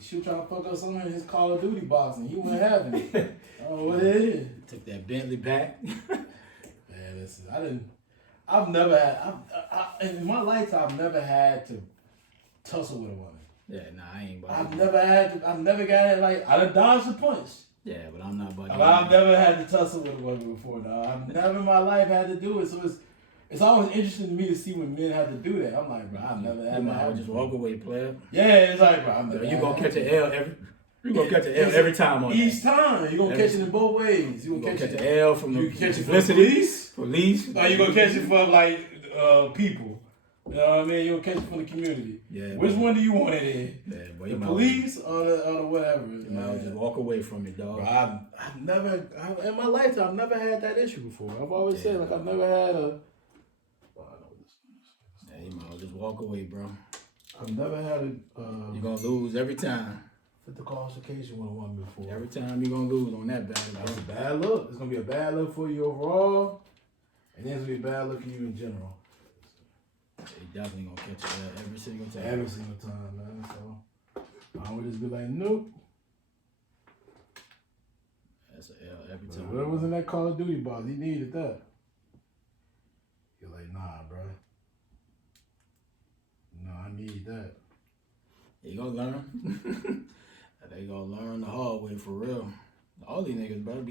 she was trying to fuck up something in his Call of Duty box, and he wasn't having it. Oh, what it is? Took that Bentley back. Man, listen, I've never had, in my life, I've never had to tussle with a woman. Yeah, nah, I ain't about I've never got it, like, I done dodged a punch. Yeah, but I'm not about I've never had to tussle with a woman before, dog. I've never in my life had to do it, so it's always interesting to me to see when men have to do that. I'm like, bro, I've never had to. Just walk away, player. Yeah, it's like, bro, you gonna catch an L every time on each time. You're gonna catch it in both ways. You gonna catch an L from the catch it from police, or you gonna catch it from like people. You know what I mean? You'll catch it from the community. Yeah. Which one do you want it in? Yeah, boy, the police or the whatever? You might just walk away from it, dog. Bro, I've never in my lifetime I've never had that issue before. I've always said like I've never had a. Yeah, you might just walk away, bro. I've never had a. You're gonna lose every time. Fit the qualification with a woman before. Every time you're gonna lose on that battle. That's a bad look. It's gonna be a bad look for you overall, and then it's gonna be a bad look for you in general. They definitely gonna catch you every single time. Every single time, man. So I would just be like, nope. That's an L every time. Whoever was in that Call of Duty box, he needed that. You're like, nah, bro. No, I need that. You gonna learn. They gonna learn the hard way for real. All these niggas, bro,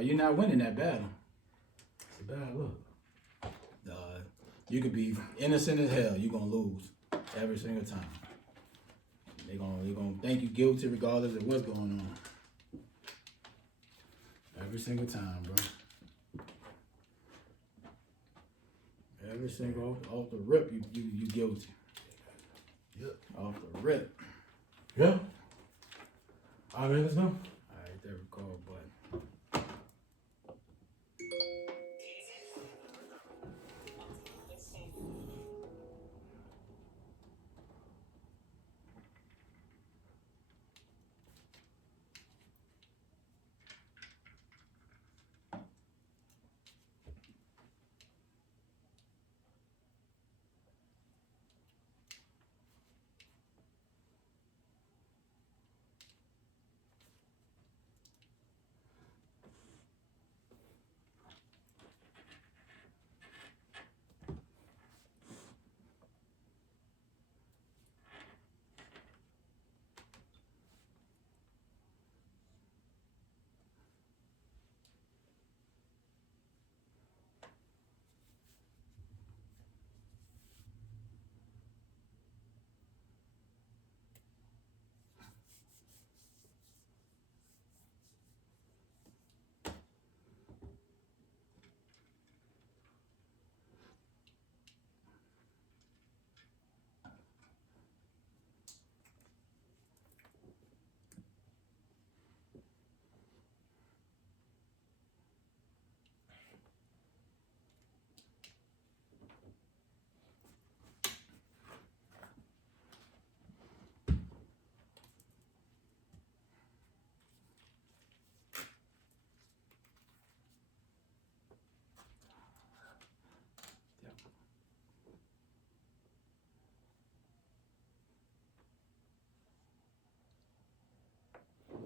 you're not winning that battle. It's a bad look. You could be innocent as hell. You're gonna lose every single time. They're gonna think you guilty regardless of what's going on. Every single time, bro. Every single off the rip, you guilty. Yep. Off the rip. Yeah. All right, let's go. All right, there we go, bud.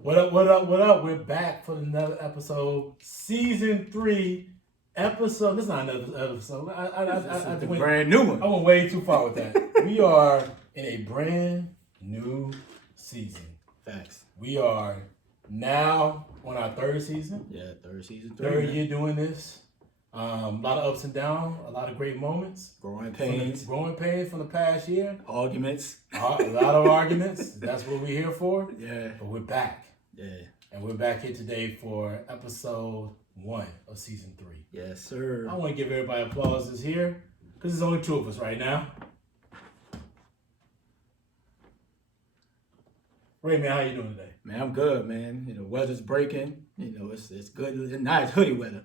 What up, what up, what up? We're back for another episode. Season 3 episode. This is not another episode. I went, brand new one. I went way too far with that. We are in a brand new season. Facts. We are now on our third season. Yeah, third season. Third year doing this. A lot of ups and downs, a lot of great moments. Growing pains from the past year. Arguments. A lot of arguments. That's what we're here for. Yeah. But we're back. Yeah. And we're back here today for episode 1 of season 3. Yes, sir. I want to give everybody applause this here because there's only 2 of us right now. Ray, man, how you doing today? Man, I'm good, man. You know, weather's breaking. You know, it's good. It's nice hoodie weather.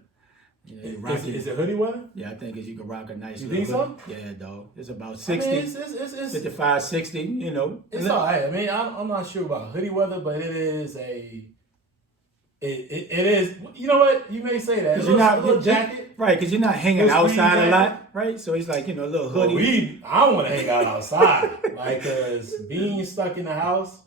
You know, is it hoodie weather? Yeah, I think you can rock a nice You think so? hoodie. Yeah, dog. It's about 60, I mean, it's 55, 60, you know. It's all right. I mean, I'm not sure about hoodie weather, but it is It is. You know what? You may say that. Because you're not a little jacket. Right, because you're not hanging Little outside screen a lot, right? So it's like, a little hoodie. I don't want to hang out outside. Because being stuck in the house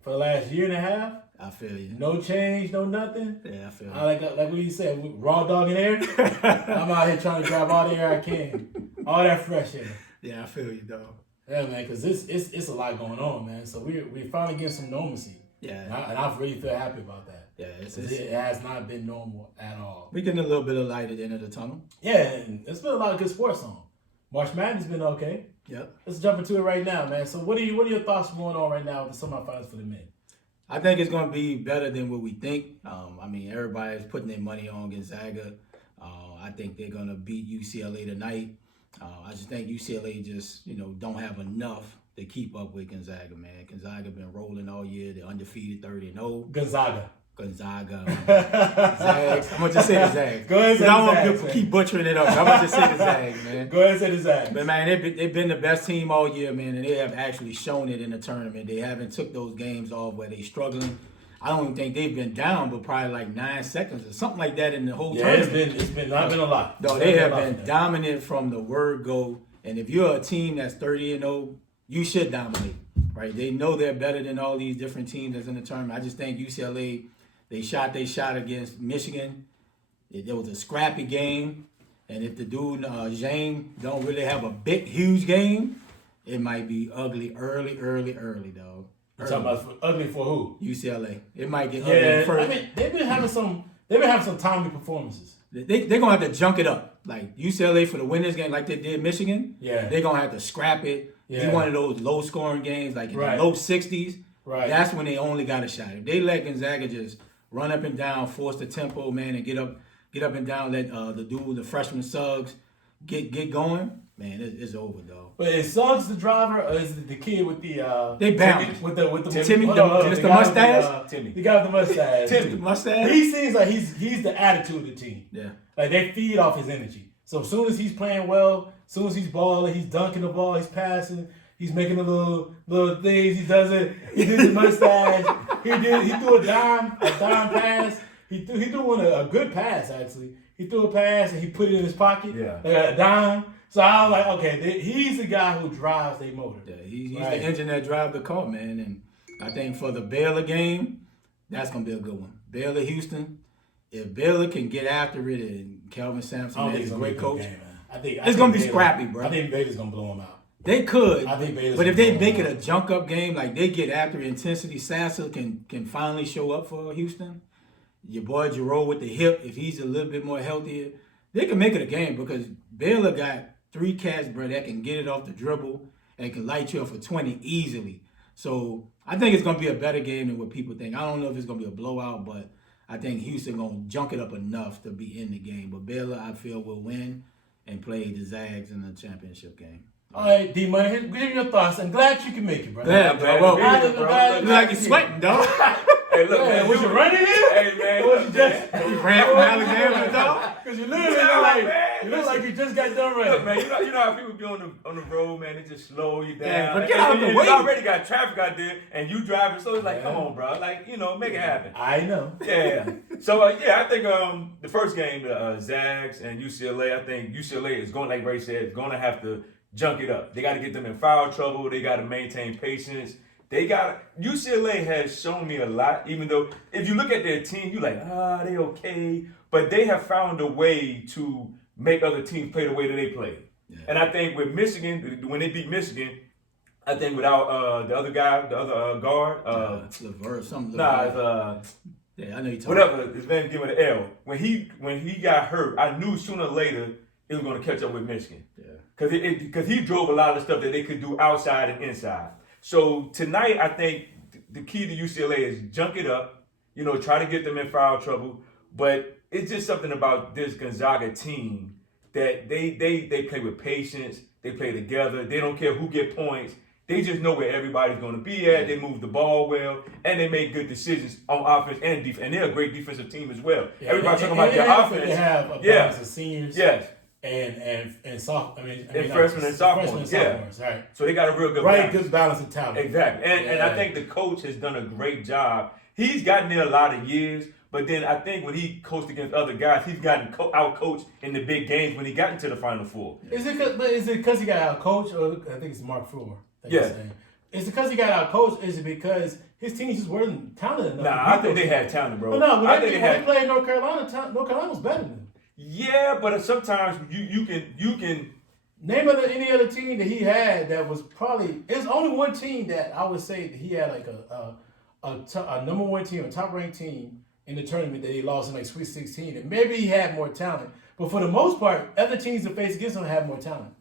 for the last year and a half, I feel you. No change, no nothing. Yeah, I feel you. Like what you said, raw dog in air. I'm out here trying to grab all the air I can. All that fresh air. Yeah, I feel you, dog. Yeah, man, because it's a lot going on, man. So we finally getting some normalcy. Yeah. And I really feel happy about that. Yeah, it has not been normal at all. We're getting a little bit of light at the end of the tunnel. Yeah, and it's been a lot of good sports on. March Madness been okay. Yep. Let's jump into it right now, man. So what are your thoughts going on right now with the semifinals for the men? I think it's going to be better than what we think. Everybody's putting their money on Gonzaga. I think they're going to beat UCLA tonight. I just think UCLA just, don't have enough to keep up with Gonzaga, man. Gonzaga been rolling all year. They're undefeated 30-0. Gonzaga. Zags. I'm going to just say the Zags. Go ahead and say the Zags. I don't want to keep butchering it up. I'm going to just say the Zags, man. Go ahead and say the Zags. But, man, they've been the best team all year, man, and they have actually shown it in the tournament. They haven't took those games off where they're struggling. I don't even think they've been down, but probably like 9 seconds or something like that in the whole tournament. It's not been a lot. No, they have been dominant from the word go. And if you're a team that's 30-0, you should dominate, right? They know they're better than all these different teams that's in the tournament. I just think UCLA, they shot against Michigan. It was a scrappy game. And if the dude, Zhang, don't really have a huge game, it might be ugly early, dog. You're talking about ugly for who? UCLA. It might get ugly first. They've been having some timely performances. They're going to have to junk it up. Like UCLA for the winners game like they did Michigan. Yeah. They're going to have to scrap it. Yeah. Be one of those low-scoring games like in the low 60s. Right. That's when they only got a shot. If they let Gonzaga just run up and down, force the tempo, man, and get up and down, let the freshman Suggs get going, man, it's over, dog. But is Suggs the driver, or is it the kid with the they bound with the Timmy, the mustache? Timmy. The guy with the mustache. Timmy. The mustache? He seems like he's the attitude of the team. Yeah. Like they feed off his energy. So as soon as he's playing well, as soon as he's balling, he's dunking the ball, he's passing, he's making the little things, he does it, he did the mustache, he threw a dime pass. He threw one a good pass actually. He threw a pass and he put it in his pocket. Yeah. A dime. So I was like, okay, he's the guy who drives their motor. Yeah, he's the engine that drives the car, man. And I think for the Baylor game, that's gonna be a good one. Baylor Houston. If Baylor can get after it, and Kelvin Sampson is a great coach, I think it's gonna be scrappy, bro. I think Baylor's gonna blow him out. They could, I think Baylor's but if they make it a junk up game, like they get after intensity, Sasser can finally show up for Houston. Your boy Giroux with the hip, if he's a little bit more healthier, they can make it a game because Baylor got 3 cats, bro, that can get it off the dribble and can light you up for 20 easily. So I think it's gonna be a better game than what people think. I don't know if it's gonna be a blowout, but I think Houston gonna junk it up enough to be in the game. But Baylor, I feel, will win and play the Zags in the championship game. All right, D-Money, give me your thoughts. I'm glad you can make it, bro. Glad, bro. You like you're sweating, dog. Hey, look, man. Was you running here? Hey, man. Or was you just... You ran from Alabama, dog? Because you look like you just got done running. Look, man, you know how people be on the road, man, they just slow you down. Yeah, but get out of the way. You already got traffic out there, and you driving, so it's like, come on, bro. Like, make it happen. I know. Yeah. So, I think the first game, the Zags and UCLA, I think UCLA is going, like Ray said, is going to have to junk it up. They got to get them in foul trouble. They got to maintain patience. UCLA has shown me a lot, even though if you look at their team, you're like, they okay. But they have found a way to make other teams play the way that they play. Yeah. And I think with Michigan, when they beat Michigan, I think without the other guy, the other guard, LeVert, something. Yeah, I know you're talking. Whatever, his name beginning with an L. When he got hurt, I knew sooner or later it was going to catch up with Michigan. Yeah. Because he drove a lot of stuff that they could do outside and inside. So tonight, I think the key to UCLA is junk it up, try to get them in foul trouble. But it's just something about this Gonzaga team that they play with patience. They play together. They don't care who get points. They just know where everybody's going to be at. They move the ball well, and they make good decisions on offense and defense. And they're a great defensive team as well. Yeah, Everybody's talking about their offense. They have a balance of seniors. Yes. And soft. Freshmen and sophomores. Right. So they got a real good balance. Good balance of talent. Exactly. And I think the coach has done a great job. He's gotten there a lot of years, But then I think when he coached against other guys, he's gotten out-coached in the big games when he got into the Final Four. Is it because he got out coached, or I think it's Mark Fuller? Yeah. Is it because he got out coached? Is it because his team just wasn't talented enough? Nah, I think they had talent, bro. But no, I when think they played North Carolina, North Carolina was better than them. Yeah, but sometimes you can. Name any other team that he had that was probably. It's only one team that I would say that he had like a number one team, a top ranked team in the tournament that he lost in like Sweet 16, and maybe he had more talent. But for the most part, other teams that face against him have more talent.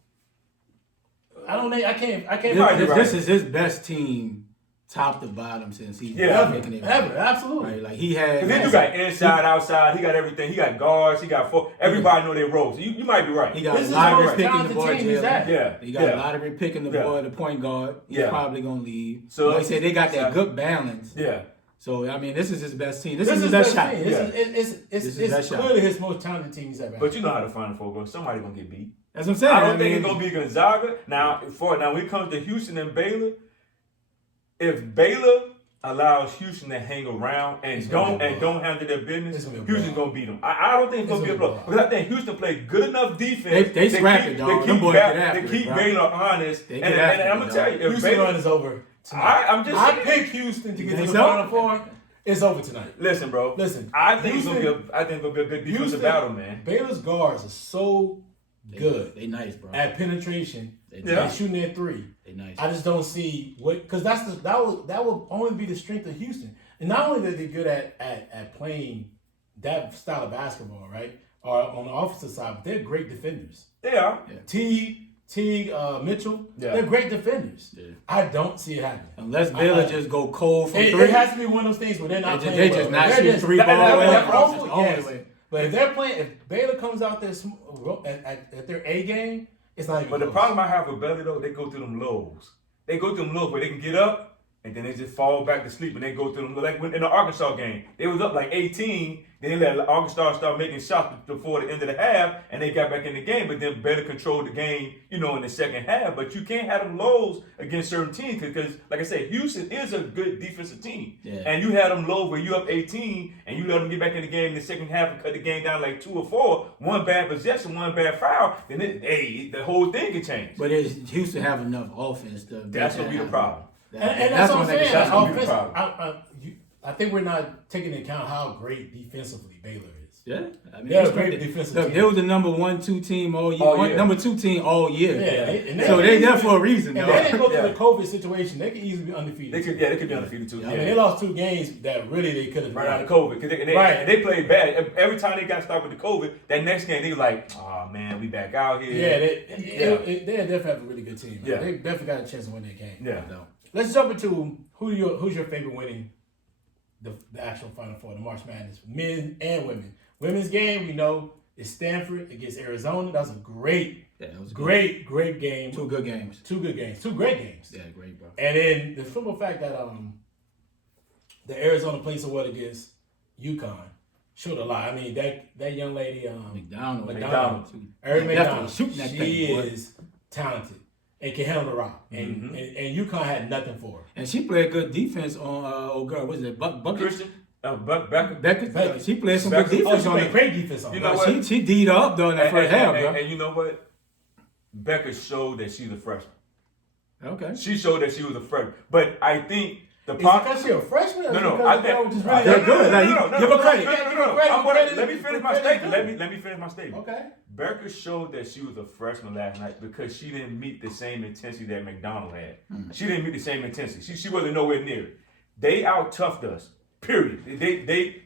I can't. This is his best team, top to bottom, since he's making it. Ever, absolutely. Right, like he had. Because then you got inside, outside. He got everything. He got guards. He got four. Everybody know their roles. So you might be right. He got This a is lottery the most picking the boy talented team he's Jalen. at. Yeah. He got a lottery picking the boy, the point guard. He's probably gonna leave. So like I said, they got that good balance. Yeah. So I mean, this is his best team. This is his best shot. It's clearly his most talented team he's ever had. But you know how the Final Four goes. Somebody gonna get beat. That's what I'm saying. I don't think it's gonna be Gonzaga. Now when it comes to Houston and Baylor, if Baylor allows Houston to hang around and don't handle their business, Houston's gonna beat them. I don't think it's gonna be a blow because I think Houston played good enough defense. They scrapping, dog. To keep Baylor honest. And I'm gonna tell you, if Houston Baylor run is over. I pick Houston to get to the Final Four. It's over tonight. Listen, bro. I think it's gonna be a good defensive battle, man. Baylor's guards are so good. They nice, bro. At penetration, nice. shooting at three. They nice. I just don't see what because that will only be the strength of Houston. And not only that they're good at playing that style of basketball, right? Or on the offensive side, but they're great defenders. They are. Yeah. Teague, Mitchell, they're great defenders. Yeah. I don't see it happening. Unless Baylor just go cold from three. It has to be one of those things where they're not playing They just not shoot three ball. But if Baylor comes out there at their A game, it's not even But close. the problem I have with Baylor, though, they go through them lows. They go through them lows where they can get up, and then they just fall back to sleep, and they go through them. Like in the Arkansas game, they was up like 18, then they let Arkansas start making shots before the end of the half, and they got back in the game, but then Baylor controlled the game, in the second half. But you can't have them lows against certain teams because, like I said, Houston is a good defensive team. Yeah. And you had them lows where you up 18, and you let them get back in the game in the second half and cut the game down like 2 or 4, one bad possession, one bad foul, then the whole thing can change. But Houston have enough offense to. That's going to be the problem. And that's what I'm saying. That's going to be the problem. I think we're not taking into account how great defensively Baylor is. Yeah, I mean, they're a great defensive team. They was the number 1-2 team all year. Number 2 team all year. Yeah, so they there for a reason. If they didn't go through the COVID situation, they could easily be undefeated. They could be undefeated too. I mean, they lost 2 games that really they could have right out of COVID. And they played bad. Every time they got stopped with the COVID, that next game they were like, "Oh man, we back out here." Yeah, they definitely have a really good team. Yeah, they definitely got a chance to win that game. Yeah. Let's jump into who's your favorite winning the actual Final Four, the March Madness, men and women. Women's game, we know, is Stanford against Arizona. That was a great game. 2 good games. 2 good games. 2 great games. Yeah, great, bro. And then the simple fact that the Arizona played so well against UConn showed a lot. I mean, that young lady, McDonald. She is talented and can handle the rock. And UConn had nothing for her. And she played good defense on what is it, Bucket? Christian? Becker. She played some good defense on it. Great defense on it. You know what? She D'd up though in that first half, bro. And you know what? Becker showed that she's a freshman. Okay. She showed that she was a freshman. But I think the because she's a freshman? I think they're good. Give her credit. Let me finish my statement. Let me finish my statement. Okay. Becker showed that she was a freshman last night because she didn't meet the same intensity that McDonald had. She didn't meet the same intensity. She wasn't nowhere near it. They out-toughed us. Period.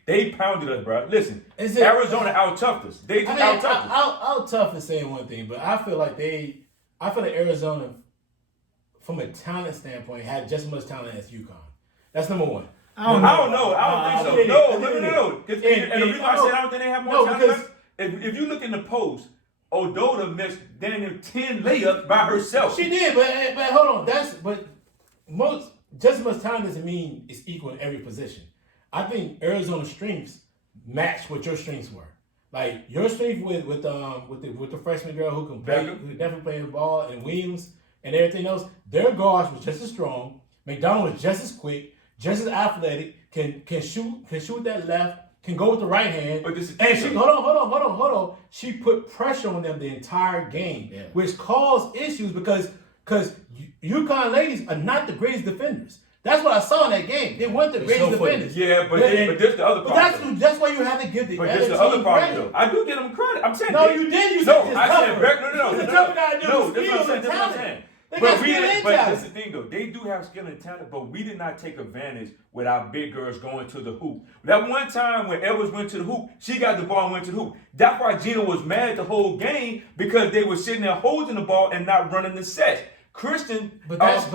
They pounded us, bro. Listen, Arizona out-toughed us. They out-toughed us. Out-tough is saying one thing, but I feel like Arizona, from a talent standpoint, had just as much talent as UConn. That's number one. I don't know. I don't think so. No. And the reason I said I don't think they have more talent, because if you look in the post, Ododa missed Daniel 10 layups by herself. She did, but hold on. Just as much talent doesn't mean it's equal in every position. I think Arizona's strengths match what your strengths were. Like your strength with the freshman girl who can play, who definitely play the ball, and Williams and everything else. Their guards was just as strong. McDonald was just as quick, just as athletic. Can shoot that left can go with the right hand. But this is and she hold on. She put pressure on them the entire game, which caused issues because UConn ladies are not the greatest defenders. That's what I saw in that game. They weren't the greatest defenders. Yeah, but there's the other part. But that's why you have to give the But other there's the team other part credit. though. I do give them credit. I'm saying No, you did. You said I said no. The tougher guy do No, the that's what I'm skills saying. and That's what I'm talent. saying. They got skill and But talent. that's the thing though. They do have skill and talent, but we did not take advantage with our big girls going to the hoop. That one time when Edwards went to the hoop, she got the ball and went to the hoop. That's why Gina was mad the whole game because they were sitting there holding the ball and not running the sets. Kristen, But that's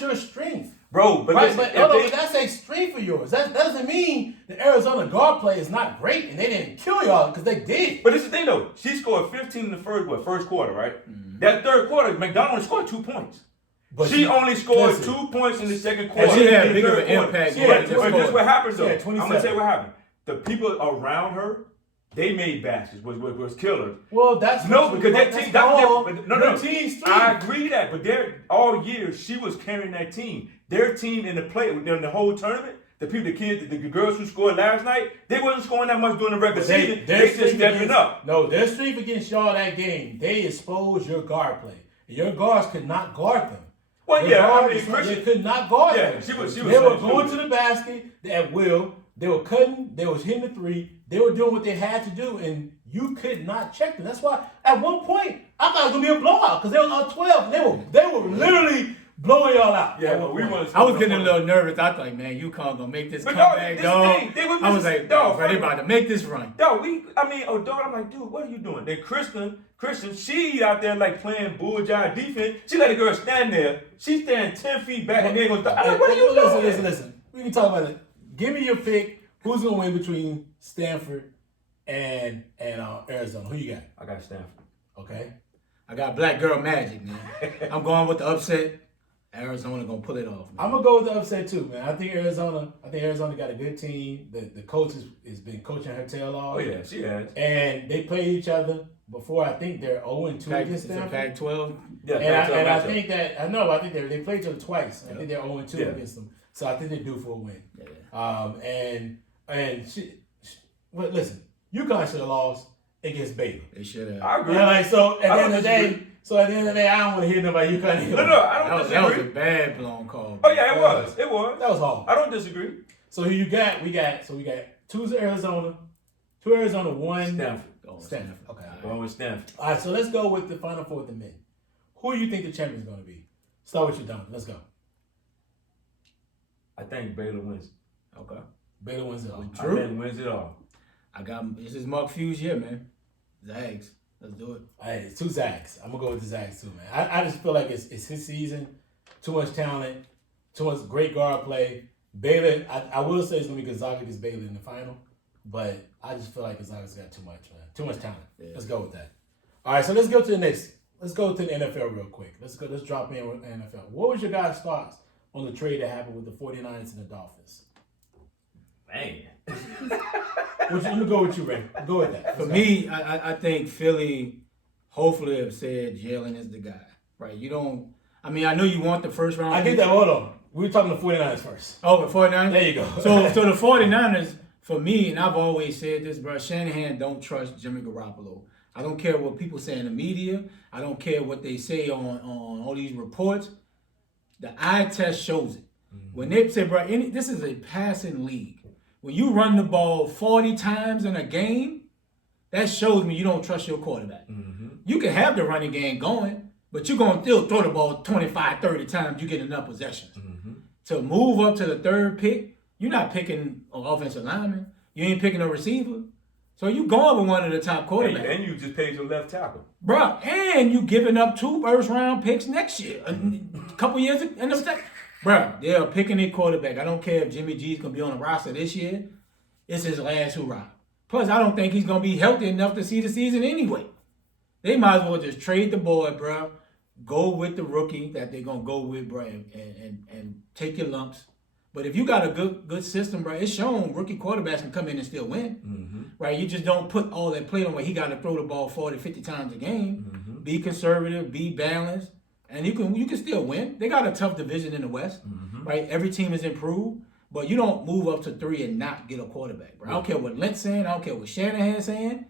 your strength. bro. But Right, listen, but that's a strength of yours. That doesn't mean the Arizona guard play is not great and they didn't kill y'all because they did. But this is the thing though. She scored 15 in the first quarter, right? Mm-hmm. That third quarter, McDonald only scored 2 points. But she only scored listen. 2 points in the second quarter. And she had in the big of third an quarter. impact. But this is what happened though. She I'm had gonna 27. tell you what happened. The people around her, they made baskets, was killers. Well, that's Because that team, no. team's strength. I agree that, but they're all year she was carrying that team. Their team in the whole tournament, the girls who scored last night, they wasn't scoring that much during the regular season. They just stepping up. No, their strength against y'all that game, they exposed your guard play. Your guards could not guard them. Well, They could not guard them. she was They were going to the basket at will. They were cutting. They was hitting the three. They were doing what they had to do, and you could not check them. That's why at one point I thought it was gonna be a blowout because they were up 12. They were literally blowing y'all out. Yeah, but we want. I was getting a little nervous. I thought, man, UConn gonna make this But comeback, this dog. thing, they was I was like, dog, bro, they about to make this run. Dog, I'm like, dude, what are you doing? Then Kristen, she out there like playing bullseye defense. She let the girl stand there. She stand 10 feet back and then gonna stop. I'm like, what are you doing? Listen. We can talk about it. Give me your pick. Who's gonna win between Stanford and Arizona? Who you got? I got Stanford. Okay. I got black girl magic, man. I'm going with the upset. Arizona gonna pull it off, man. I'm gonna go with the upset too, man. I think Arizona got a good team. The coach has been coaching her tail off. Oh yeah, she has. And they played each other before. I think they're 0-2 against It's a Stanford. Pac-12. Yeah, I think they played each other twice. I think they're 0-2 against them. So I think they're due for a win. Yeah. But listen, UConn should have lost against Baylor. They should have. I agree. So at the end of the day, I don't want to hear nobody UConn. No, I don't That was disagree. a bad blown call. Oh yeah, it was. It was. That was awful. I don't disagree. So who you got? We got two Arizona, one Stanford. Stanford. Okay. Going with Stanford. All right. So let's go with the Final Four with the men. Who do you think the champion is going to be? Start with you, Don. Let's go. I think Baylor wins. Okay. Baylor wins it all. I think wins it all. This is Mark Few's year, man. Zags. Let's do it. Hey, it's two Zags. I'm gonna go with the Zags too, man. I just feel like it's his season. Too much talent. Too much great guard play. Baylor. I will say it's gonna be Gonzaga against Baylor in the final, but I just feel like Gonzaga's got too much, man. Too much talent. Yeah. Let's go with that. All right, so let's go to the next. Let's go to the NFL real quick. Let's drop in with NFL. What was your guys' thoughts on the trade that happened with the 49ers and the Dolphins? Man. Let me go with you, Ray. Go with that. For me, I think Philly hopefully have said Jalen is the guy. Right? I know you want the first round. I get that. Hold on. We're talking the 49ers first. Oh, the 49ers? There you go. So the 49ers, for me, and I've always said this, bro, Shanahan don't trust Jimmy Garoppolo. I don't care what people say in the media. I don't care what they say on all these reports. The eye test shows it. Mm-hmm. When they say, bro, this is a passing league. When you run the ball 40 times in a game, that shows me you don't trust your quarterback. Mm-hmm. You can have the running game going, but you're going to still throw the ball 25, 30 times you get enough possessions. Mm-hmm. To move up to the third pick, you're not picking an offensive lineman. You ain't picking a receiver. So you going with one of the top quarterbacks. And you just paid your left tackle. Bro, and you giving up 2 first-round picks next year. A couple years in the second. Bro, they're picking a quarterback. I don't care if Jimmy G's going to be on the roster this year. It's his last hurrah. Plus, I don't think he's going to be healthy enough to see the season anyway. They might as well just trade the boy, bro. Go with the rookie that they're going to go with, bro, and take your lumps. But if you got a good system, bro, it's shown rookie quarterbacks can come in and still win. Mm-hmm. Right? You just don't put all that plate on where he got to throw the ball 40, 50 times a game. Mm-hmm. Be conservative, be balanced. And you can still win. They got a tough division in the West, right? Every team is improved. But you don't move up to 3 and not get a quarterback, bro. I don't care what Lent's saying. I don't care what Shanahan's saying.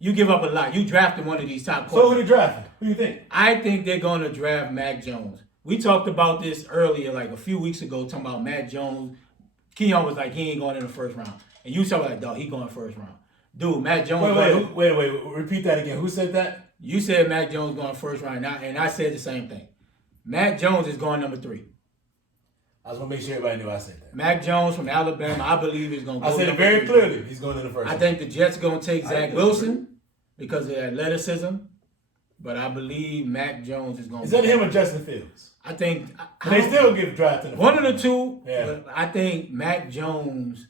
You give up a lot. You drafted one of these top quarterbacks. So who they drafting? Who you think? I think they're going to draft Mac Jones. We talked about this earlier, like a few weeks ago, talking about Mac Jones. Keon was like, he ain't going in the first round. And you said like, dog, he going first round. Dude, Mac Jones. Wait. Repeat that again. Who said that? You said Mac Jones going first round, and I said the same thing. Mac Jones is going number 3. I just want to make sure everybody knew I said that. Mac Jones from Alabama, I believe is going to go. I said it number very 3. clearly. He's going in the first round. I think the Jets going to take Zach Wilson because of athleticism, but I believe Mac Jones is going to. Is that him or Justin Fields? I think they still get drafted. One of the two. Yeah. But I think Mac Jones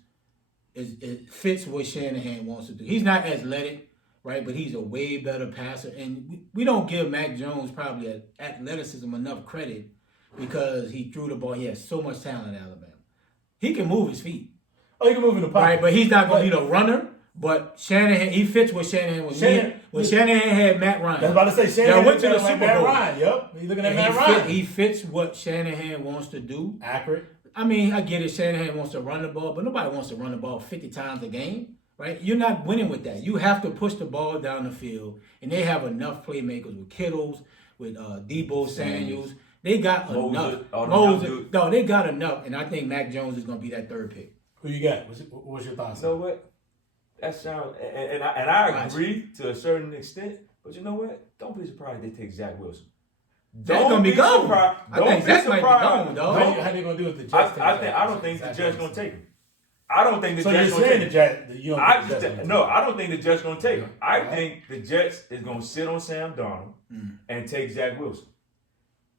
it fits what Shanahan wants to do. He's not athletic, right? But he's a way better passer, and we don't give Mac Jones probably athleticism enough credit because he threw the ball. He has so much talent in Alabama. He can move his feet. Oh, he can move in the pocket. Right, but he's not going to be the runner. But Shanahan, he fits what Shanahan was. When Shanahan had Matt Ryan. I was about to say Shanahan went to the like Super Matt Bowl. Ryan. Yep, he's looking at Matt Ryan. He fits what Shanahan wants to do. Accurate. I mean, I get it. Shanahan wants to run the ball, but nobody wants to run the ball 50 times a game, right? You're not winning with that. You have to push the ball down the field, and they have enough playmakers with Kittles, with Debo Samuels. They got enough. Moses. No, they got enough, and I think Mac Jones is going to be that 3rd pick. Who you got? What's your thoughts? You know what? That sounds, and I agree to a certain extent, but you know what? Don't be surprised if they take Zach Wilson. Zach's gonna be gone. I think Zach might be gone, dog. How they gonna do it? The Jets. I don't think the Jets gonna take him. I don't think the So Jets you're gonna saying take the him. Jets? You don't think the Jets No, I don't think the Jets gonna take him. I think the Jets is gonna sit on Sam Darnold and take Zach Wilson.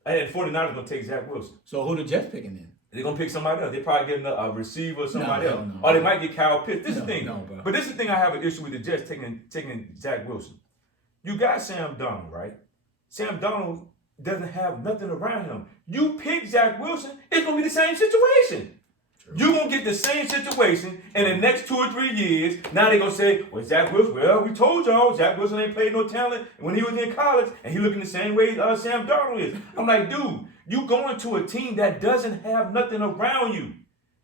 And 49ers gonna take Zach Wilson. So who the Jets picking then? They're gonna pick somebody else. They probably get a receiver or somebody else. No. Or they might get Kyle Pitts. This is the thing. Bro. But this is the thing I have an issue with the Jets taking Zach Wilson. You got Sam Darnold, right? Sam Darnold doesn't have nothing around him. You pick Zach Wilson, it's gonna be the same situation. You're gonna get the same situation in the next 2 or 3 years. Now they're gonna say, well, Zach Wilson, well, we told y'all Zach Wilson ain't played no talent when he was in college, and he looking the same way Sam Darnold is. I'm like, dude, you going to a team that doesn't have nothing around you.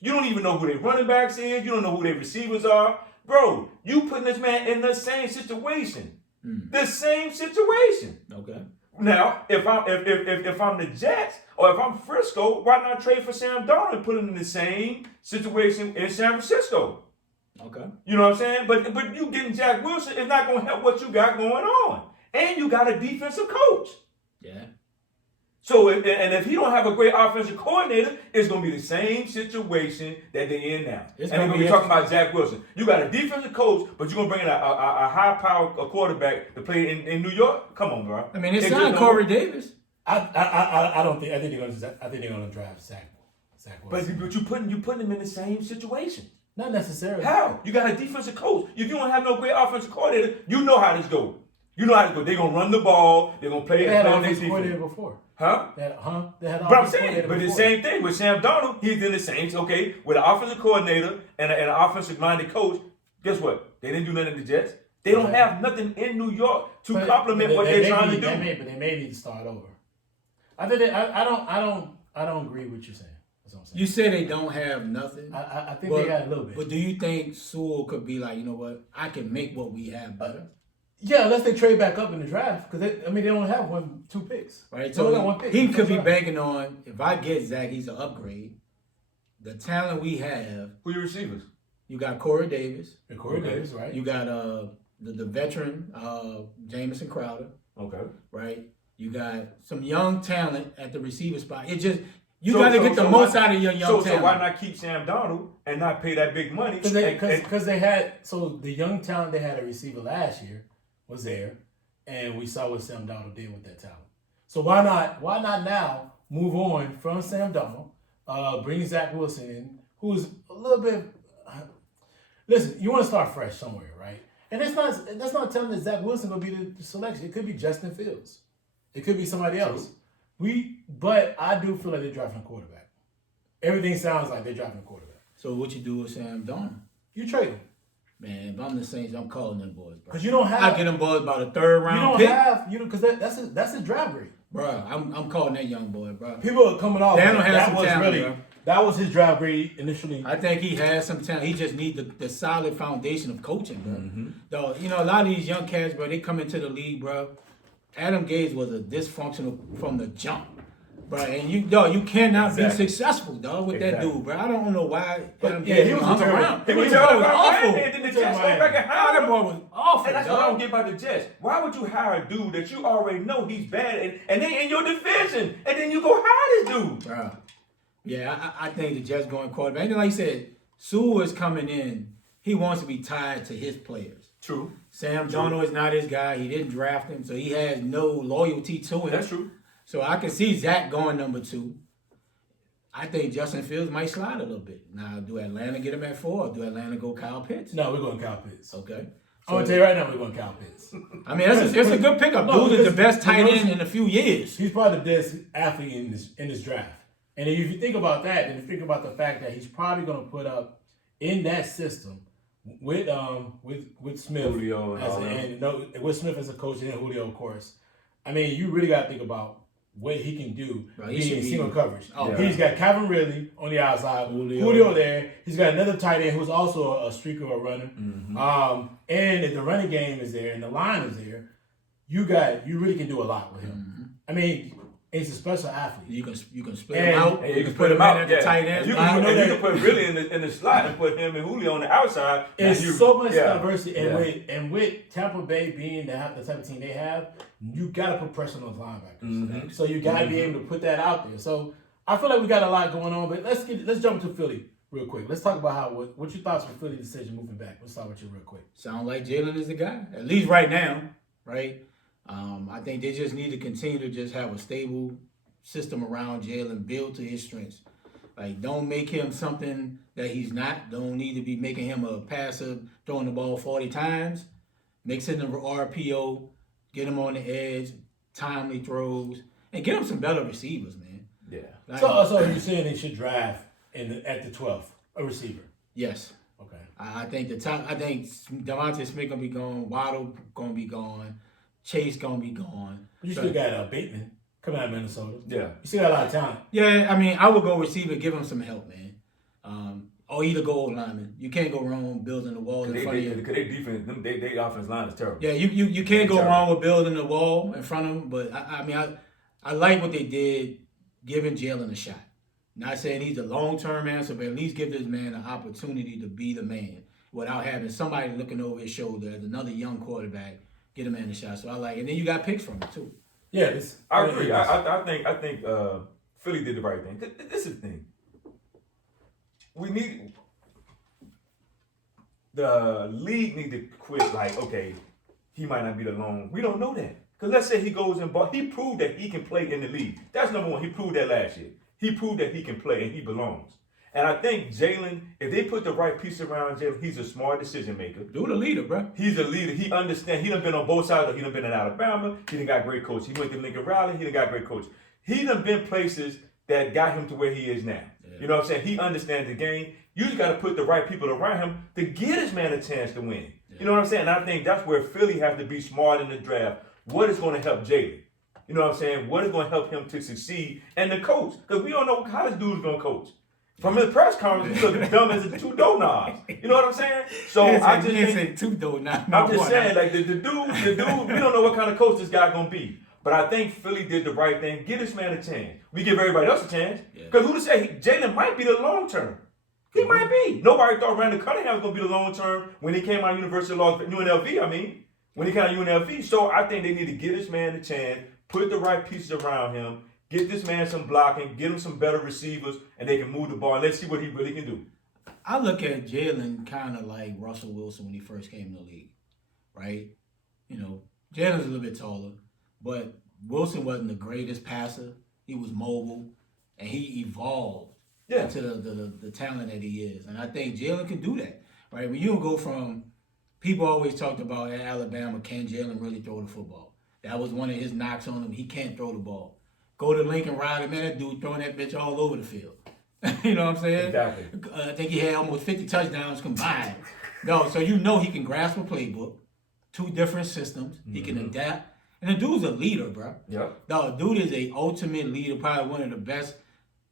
You don't even know who their running backs is. You don't know who their receivers are. Bro, you putting this man in the same situation. The same situation. Okay. Now, if I'm the Jets or if I'm Frisco, why not trade for Sam Darnold and put him in the same situation in San Francisco? Okay. You know what I'm saying? But you getting Jack Wilson is not going to help what you got going on. And you got a defensive coach. Yeah. So, if he don't have a great offensive coordinator, it's going to be the same situation that they're in now. And they're going to be talking about Zach Wilson. You got a defensive coach, but you're going to bring in a high-powered quarterback to play in New York? Come on, bro. I mean, it's not Corey Davis. I don't think. I think they're gonna draft Zach Wilson. But you putting him in the same situation. Not necessarily. How? You got a defensive coach. If you don't have no great offensive coordinator, you know how this go. You know how this go. They're going to run the ball. They're going to play They had on an their offensive coordinator defense. before. Huh? They had But I'm saying, but the same thing with Sam Darnold. He's in the same, okay, with an offensive coordinator and an offensive-minded coach. Guess what? They didn't do nothing to the Jets. They don't have nothing in New York to complement what they're trying to do. But they may need to start over. I think I don't agree with what you're saying. That's what I'm saying. You say they don't have nothing. I think they got a little bit. But do you think Sewell could be like, you know what? I can make what we have better. Yeah, unless they trade back up in the draft, because they don't have 2 picks. Right, So so one pick. he could be banking on, if I get Zach, he's an upgrade. The talent we have. Who your receivers? You got Corey Davis. Corey Davis, right? You got the veteran Jamison Crowder. Okay. Right. You got some young talent at the receiver spot. It just you got to get the most out of your young talent. So why not keep Sam Darnold and not pay that big money? Because they had the young talent they had at receiver last year was there, and we saw what Sam Darnold did with that talent. So why not now move on from Sam Darnold, bring Zach Wilson in, who's a little bit. Listen, you want to start fresh somewhere, right? And that's not telling that Zach Wilson gonna be the selection. It could be Justin Fields. It could be somebody else. But I do feel like they're drafting a quarterback. Everything sounds like they're drafting a quarterback. So what you do with Sam Darnold? You trade him. Man, if I'm the Saints, I'm calling them boys, bro. Because you don't have. I get them boys about a 3rd round pick. Because that's a draft grade. Bro, I'm calling that young boy, bro. People are coming off. That That was his draft grade initially. I think he has some talent. He just needs the solid foundation of coaching, bro. Though, you know, a lot of these young cats, bro, they come into the league, bro. Adam Gase was a dysfunctional from the jump, bro. And you cannot be successful, dog, with that dude, bro. I don't know why Adam Gase he was hung terrible. around. He was awful. And then the Jets go back and hire That him. boy was awful, And that's what I dog. don't get about the Jets. Why would you hire a dude that you already know he's bad and they in your division, and then you go hire this dude? Bro. Yeah, I think the Jets going quarterback. And like you said, Sewell is coming in. He wants to be tied to his players. True. Sam Darnold is not his guy. He didn't draft him, so he has no loyalty to him. That's true. So I can see Zach going number 2. I think Justin Fields might slide a little bit. Now, do Atlanta get him at 4 or do Atlanta go Kyle Pitts? No, we're going Kyle Pitts. Okay. I'm going to tell you right now, we're going Kyle Pitts. I mean, it's a good pickup. No, Dude is the because- best tight end in a few years. He's probably the best athlete in this draft. And if you think about that, then you think about the fact that he's probably going to put up in that system with Smith Julio and with Smith as a coach and Julio, of course. I mean, you really got to think about what he can do being single coverage. Oh, He's got Calvin Ridley on the outside, Julio there. He's got another tight end who's also a streaker or runner. And if the running game is there and the line is there, you really can do a lot with him. I mean, he's a special athlete. You can split him out. And you can put him out in at the tight end. You spot. can put really in the slot and put him and Julio on the outside. It's so much diversity, and with Tampa Bay being the type of team they have, you got to put pressure on those linebackers. So you got to be able to put that out there. So I feel like we got a lot going on, but let's jump to Philly real quick. Let's talk about what your thoughts for Philly decision moving back. Let's start with you real quick. Sound like Jalen is the guy, at least right now, right? I think they just need to continue to just have a stable system around Jalen, build to his strengths. Like, don't make him something that he's not. Don't need to be making him a passer, throwing the ball 40 times. Mix in the RPO, get him on the edge, timely throws, and get him some better receivers, man. Yeah. Like, So you're saying they should draft at the 12th a receiver? Yes. Okay. I think Devontae Smith gonna be gone, Waddle gonna be gone, Chase gonna be gone. You still got Bateman coming out of Minnesota. Yeah. You still got a lot of talent. Yeah, I mean, I would go receiver, give him some help, man. Or either go old lineman. You can't go wrong building the wall in front of you. Because their defense, they offense line is terrible. Yeah, you can't go wrong with building the wall in front of him. But I like what they did, giving Jalen a shot. Not saying he's a long-term answer, but at least give this man an opportunity to be the man without having somebody looking over his shoulder as another young quarterback. Get a man a shot. So I like it. And then you got picks from it too. Yeah, I agree. I think Philly did the right thing. This is the thing. The league need to quit like, okay, he might not be the lone. We don't know that. Because let's say he goes and he proved that he can play in the league. That's number one. He proved that last year. He proved that he can play and he belongs. And I think Jalen, if they put the right piece around Jalen, he's a smart decision maker. Dude, a leader, bro. He's a leader. He understands. He done been on both sides. He done been in Alabama. He done got great coach. He went to Lincoln Riley. He done got great coach. He done been places that got him to where he is now. Yeah. You know what I'm saying? He understands the game. You just got to put the right people around him to give this man a chance to win. Yeah. You know what I'm saying? And I think that's where Philly has to be smart in the draft. What is going to help Jalen? You know what I'm saying? What is going to help him to succeed? And the coach. Because we don't know how this dude's going to coach. From his press conference, he looked dumb as 2 doorknobs. You know what I'm saying? So I just think 2 doorknobs. I'm just saying, like the dude, we don't know what kind of coach this guy gonna be. But I think Philly did the right thing. Give this man a chance. We give everybody else a chance. Because who to say Jalen might be the long term? He might be. Nobody thought Randall Cunningham was gonna be the long term when he came out of University of UNLV. I mean, when he came out of UNLV. So I think they need to give this man a chance. Put the right pieces around him. Get this man some blocking, get him some better receivers, and they can move the ball. And let's see what he really can do. I look at Jalen kind of like Russell Wilson when he first came in the league, right? You know, Jalen's a little bit taller, but Wilson wasn't the greatest passer. He was mobile, and he evolved into the talent that he is. And I think Jalen can do that, right? When you go from, people always talked about at Alabama, can Jalen really throw the football? That was one of his knocks on him. He can't throw the ball. Go to Lincoln Riley, man, that dude throwing that bitch all over the field. You know what I'm saying? Exactly. I think he had almost 50 touchdowns combined. No, so you know he can grasp a playbook, 2 different systems. He can adapt. And the dude's a leader, bro. Yeah. No, dude is a ultimate leader, probably one of the best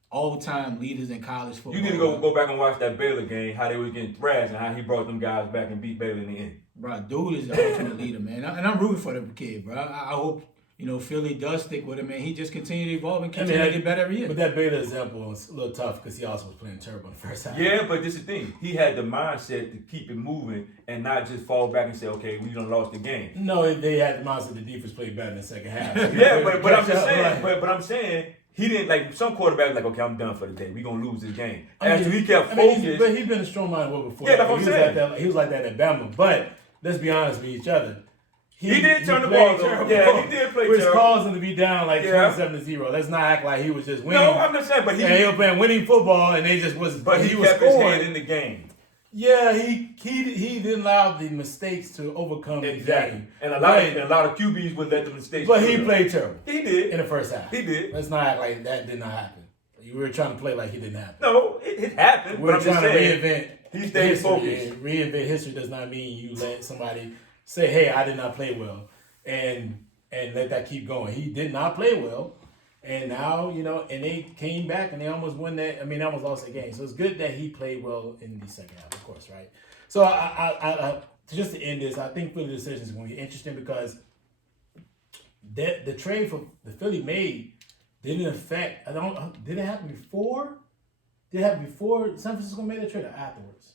all-time leaders in college football. You need to go back and watch that Baylor game, how they was getting thrashed and how he brought them guys back and beat Baylor in the end. Bro, dude is the ultimate leader, man. And I'm rooting for the kid, bro. I hope, Philly does stick with him, man. He just continue to evolve and continue to get better every year. But that Baylor example was a little tough because he also was playing terrible in the first half. Yeah, but this is the thing. He had the mindset to keep it moving and not just fall back and say, okay, we done lost the game. No, they had the mindset the defense played better in the second half. So Yeah, but I'm just saying, but I'm saying, he didn't, like, some quarterbacks like, okay, I'm done for the day. We're going to lose this game. After he kept focused. But he's been a strong mind well before. Yeah, that's what I'm saying. He was like that at Bama. But let's be honest with each other. He did turn the ball over. Yeah, he did play which terrible. caused him to be down like 27-0. Let's not act like he was just winning. No, I'm just saying, but he was playing winning football and they just was. But he was kept scoring. his hand in the game. Yeah, he didn't allow the mistakes to overcome the game. And a lot of QBs would let the mistakes. But he played terrible. He did in the first half. He did. Let's not act like that did not happen. You were trying to play like it didn't happen. No, it happened. We're trying to reinvent. He stayed focused. Reinvent history does not mean you let somebody say, "Hey, I did not play well," and let that keep going. He did not play well, and now and they came back and they almost won that. I mean, they almost lost the game. So it's good that he played well in the second half, of course, right? So I just to end this, I think Philly decisions is going to be interesting because the trade for the Philly made didn't affect. Did it happen before? Did it happen before San Francisco made the trade or afterwards?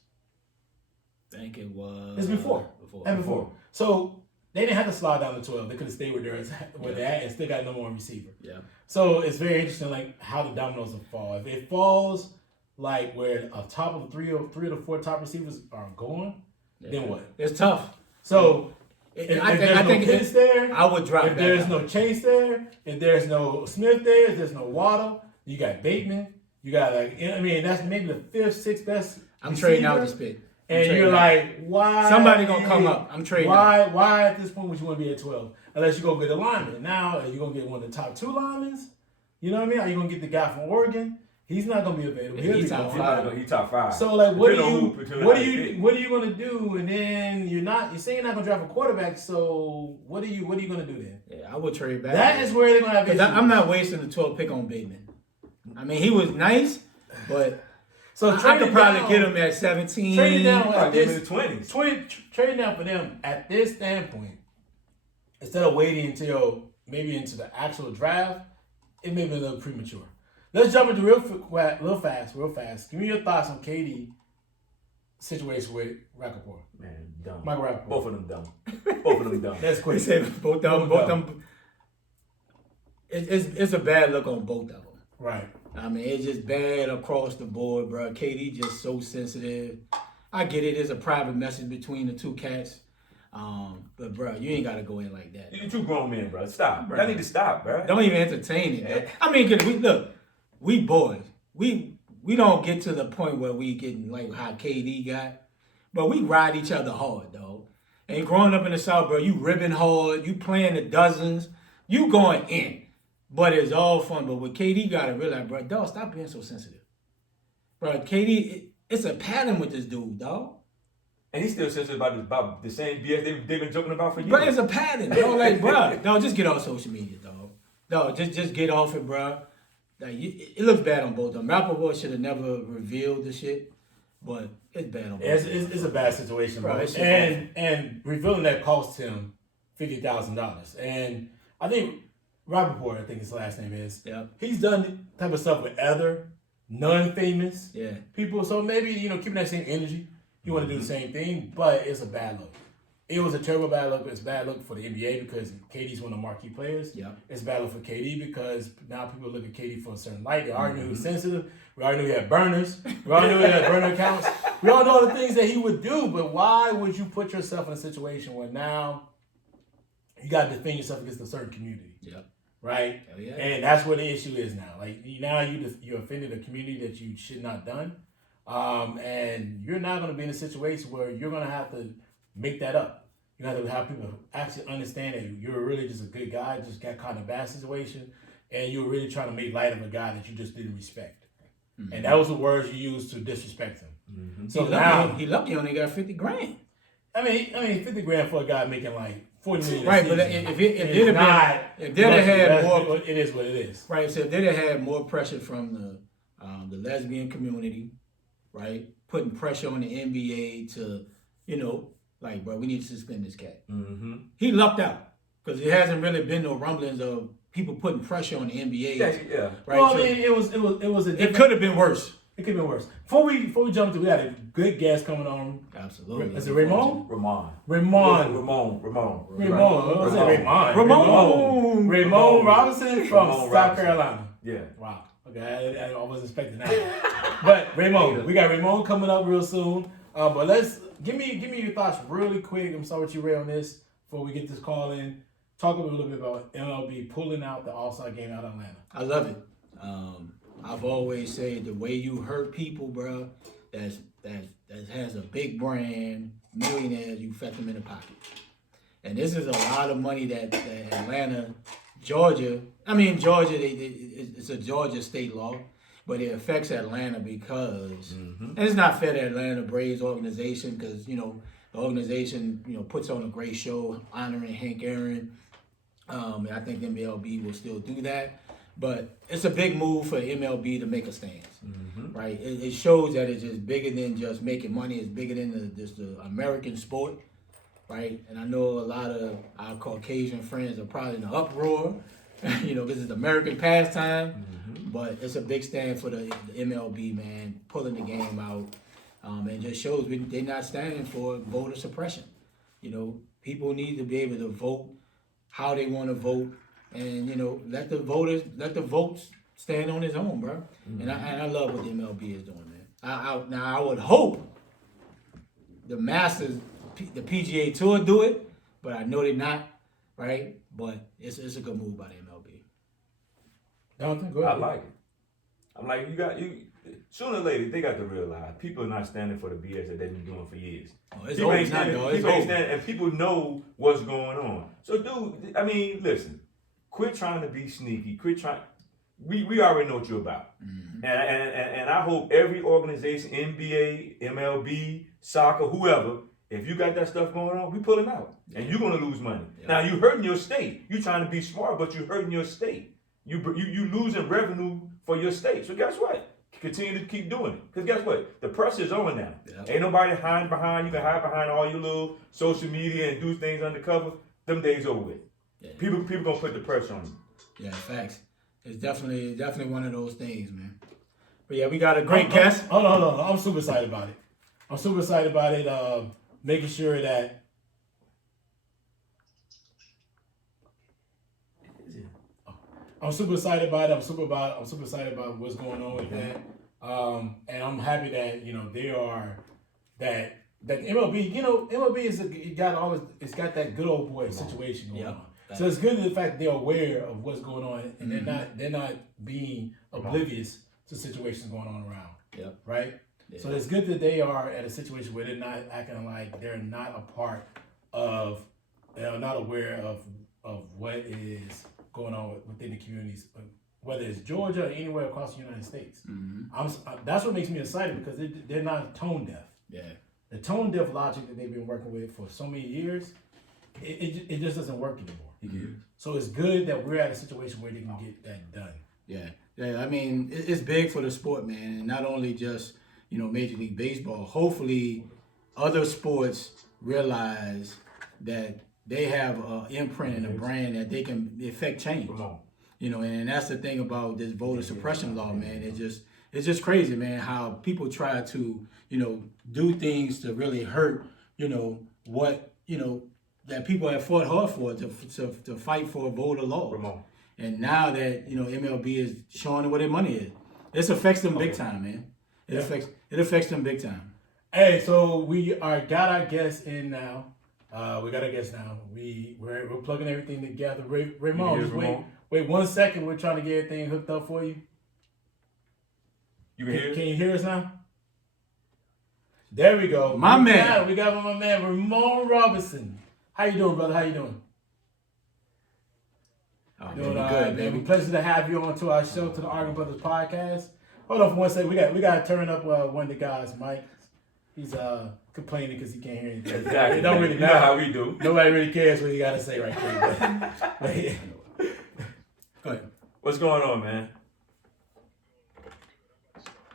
I think it was. It's before. Before. So they didn't have to slide down to 12. They could have stayed where they're at and still got number one receiver. Yeah. So it's very interesting, like how the dominoes will fall. If it falls like where a top of the three of the four top receivers are gone, then what? It's tough. So if there's no Pitts there, I would drop. If there's no Chase there, if there's no Smith there, if there's no Waddle, you got Bateman. You got that's maybe the fifth, sixth best. I'm trading out this pick. And you're like, why? Somebody gonna come up. I'm trading. Why at this point would you want to be at 12? Unless you go get a lineman. Now are you gonna get one of the top two linemen? You know what I mean? Are you gonna get the guy from Oregon? He's not gonna be available. He's top five. He's top five. So like, what are you gonna do? And then you're saying you're not gonna draft a quarterback. So what are you gonna do then? Yeah, I would trade back. That is where they're gonna have issues. I'm not wasting the 12th pick on Bateman. I mean, he was nice, but so I could probably get him at 17. Trading down at this, in the 20s. Trading down for them at this standpoint, instead of waiting until maybe into the actual draft, it may be a little premature. Let's jump into real fast. Give me your thoughts on KD situation with Rapaport. Man, dumb. Michael Rapaport. Both of them dumb. That's quick. Both of them. It's a bad look on both of them. Right. I mean, it's just bad across the board, bro. KD just so sensitive. I get it. There's a private message between the two cats. But, bro, you ain't got to go in like that. You're two grown men, bro. Stop. Bro. I need to stop, bro. Don't even entertain it, man. I mean, we boys. We don't get to the point where we getting like how KD got. But we ride each other hard, dog. And growing up in the South, bro, you ribbing hard. You playing the dozens. You going in. But it's all fun. But what KD got to realize, bro, dog, stop being so sensitive. Bro, KD, it's a pattern with this dude, dog. And he's still sensitive about the same BS they've been joking about for years. But it's a pattern, dog. Like, bro, dog, just get off social media, dog. Dog, just get off it, bro. Like, it looks bad on both of them. Rapaport should have never revealed the shit, but it's bad on both of them. It's a bad situation, bro. And revealing that cost him $50,000. And I think Rapaport, I think his last name is. Yeah. He's done type of stuff with other non-famous Yeah. people. So maybe, keeping that same energy, you want to do the same thing, but it's a bad look. It was a terrible bad look. It's a bad look for the NBA because KD's one of the marquee players. Yeah. It's a bad look for KD because now people look at KD for a certain light. They already knew he was sensitive. We already knew he had burners. We already knew he had burner accounts. We all know the things that he would do, but why would you put yourself in a situation where now you got to defend yourself against a certain community? Yeah. Right? Hell yeah. And that's what the issue is now. Like, now you offended a community that you should not done. And you're not going to be in a situation where you're going to have to make that up. You have to have people actually understand that you're really just a good guy, just got caught in a bad situation, and you're really trying to make light of a guy that you just didn't respect. Mm-hmm. And that was the words you used to disrespect him. Mm-hmm. So he lucky only got $50,000. I mean, $50,000 for a guy making like $40 million. Right, but if they'd have had more, it is what it is. Right, so if they'd have had more pressure from the lesbian community, right? Putting pressure on the NBA to, like, bro, we need to suspend this cat. Mm-hmm. He lucked out because there hasn't really been no rumblings of people putting pressure on the NBA. Yeah. Right. Well, So I mean, it was a. it could have been worse. It could have been worse. Before we jump into, we got a good guest coming on. Absolutely. Is it Ramon? Ramon. Ramon. Ramon Robinson from South Carolina. Yeah. Wow. Okay, I wasn't expecting that. But Ramon, we got Ramon coming up real soon. But let's give me your thoughts really quick. I'm sorry what you read on this before we get this call in. Talk a little bit about MLB pulling out the All-Star game out of Atlanta. I love it. I've always said the way you hurt people, bro, that has a big brand, millionaires, you affect them in the pocket. And this is a lot of money that Atlanta, Georgia, it's a Georgia state law, but it affects Atlanta because, and it's not fair to Atlanta Braves organization because, the organization, puts on a great show honoring Hank Aaron. And I think MLB will still do that. But it's a big move for MLB to make a stance, right? It shows that it's just bigger than just making money. It's bigger than just the American sport, right? And I know a lot of our Caucasian friends are probably in an uproar, because it's American pastime. But it's a big stand for the MLB, man, pulling the game out. And just shows they're not standing for voter suppression. People need to be able to vote how they want to vote. And let the votes stand on its own, bro. And I love what the MLB is doing, man. Now I would hope the Masters, the PGA Tour do it, but I know they're not, right? But it's a good move by the MLB. Jonathan, go ahead. I like it. I'm like, you. Sooner or later, they got to realize people are not standing for the BS that they've been doing for years. It's people over ain't standing, now, though. people ain't standing, and people know what's going on. So, dude, I mean, listen. Quit trying to be sneaky. Quit trying. We already know what you're about. And I hope every organization, NBA, MLB, soccer, whoever, if you got that stuff going on, we pulling out. And you're going to lose money. Yeah. Now, you hurting your state. You trying to be smart, but you hurting your state. You losing revenue for your state. So guess what? Continue to keep doing it. Because guess what? The pressure's on now. Yeah. Ain't nobody hiding behind. You can hide behind all your little social media and do things undercover. Them days over with. Yeah. People gonna put the pressure on you. Yeah, facts. It's definitely one of those things, man. But yeah, we got a great guest. Hold on. I'm super excited about it. Making sure that I'm super excited about it. I'm super excited about what's going on with that. And I'm happy that they are that MLB. MLB it's got that good old boy situation going on. So it's good the fact they're aware of what's going on and they're not being oblivious to situations going on around. Yep. Right? Yeah. So it's good that they are at a situation where they're not acting like they're not a part of, they're not aware of what is going on within the communities, whether it's Georgia or anywhere across the United States. That's what makes me excited because they're not tone deaf. Yeah. The tone deaf logic that they've been working with for so many years, it just doesn't work anymore. So it's good that we're at a situation where they can get that done. Yeah. I mean, it's big for the sport, man, and not only just Major League Baseball. Hopefully, other sports realize that they have an imprint and a brand that they can affect change. And that's the thing about this voter suppression law, man. It's just crazy, man, how people try to do things to really hurt what that people have fought hard for to fight for voter law. And now that MLB is showing where their money is, this affects them big time, man. It affects them big time. Hey, so we got our guests in now. We got our guests now. We're plugging everything together. Ramon, just wait 1 second. We're trying to get everything hooked up for you. You can hear? Can you hear us now? There we go. We got my man Ramon Robinson. How you doing, brother? How you doing? Doing all right, man. It's a pleasure to have you on to our show, to the Argon Brothers podcast. Hold on for 1 second. We got to turn up one of the guys, Mike. He's complaining because he can't hear anything. Exactly. It don't really matter. You know how we do. Nobody really cares what you got to say right there. But yeah. Go ahead. What's going on, man?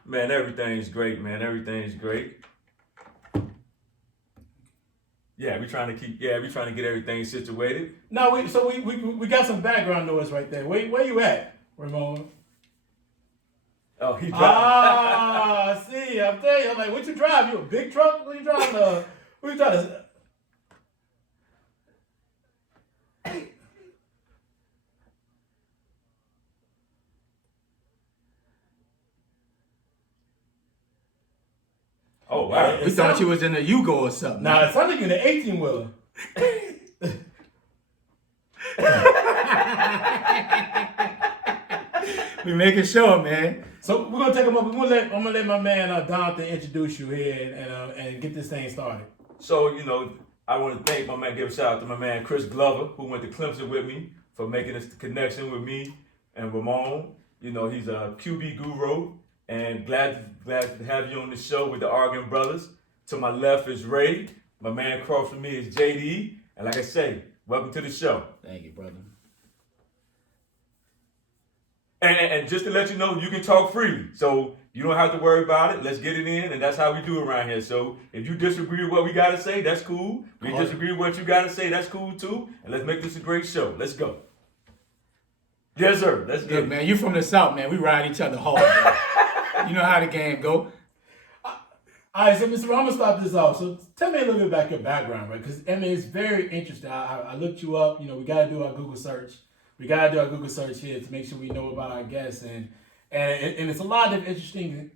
Man, everything's great, man. Everything's great. Yeah, we trying to get everything situated. No, we got some background noise right there. Where you at, Ramon? Oh, he dropped. Ah, see, I'm telling you, I'm like, what you drive? You a big truck? What you driving? What you trying to? Oh wow. We thought you was in a Yugo or something. Nah, it sounds like you're in an 18-wheeler. We making sure, man. So we're gonna take him up. I'm gonna let my man Dante introduce you here and get this thing started. So, I want to thank my man, give a shout out to my man Chris Glover, who went to Clemson with me, for making this connection with me and Ramon. He's a QB guru, and glad to have you on the show with the Argan brothers. To my left is Ray. My man across from me is JD. And like I say, welcome to the show. Thank you, brother. And just to let you know, you can talk freely. So you don't have to worry about it. Let's get it in, and that's how we do around here. So if you disagree with what we got to say, that's cool. We disagree with what you got to say, that's cool too. And let's make this a great show. Let's go. Yes, sir. Let's get it. Man, you from the South, man. We ride each other hard, man. You know how the game go. All right, so Mr. I'm gonna stop this off. So tell me a little bit about your background, right? Because it's very interesting. I looked you up. We gotta do our Google search. We gotta do our Google search here to make sure we know about our guests, and it's a lot of interesting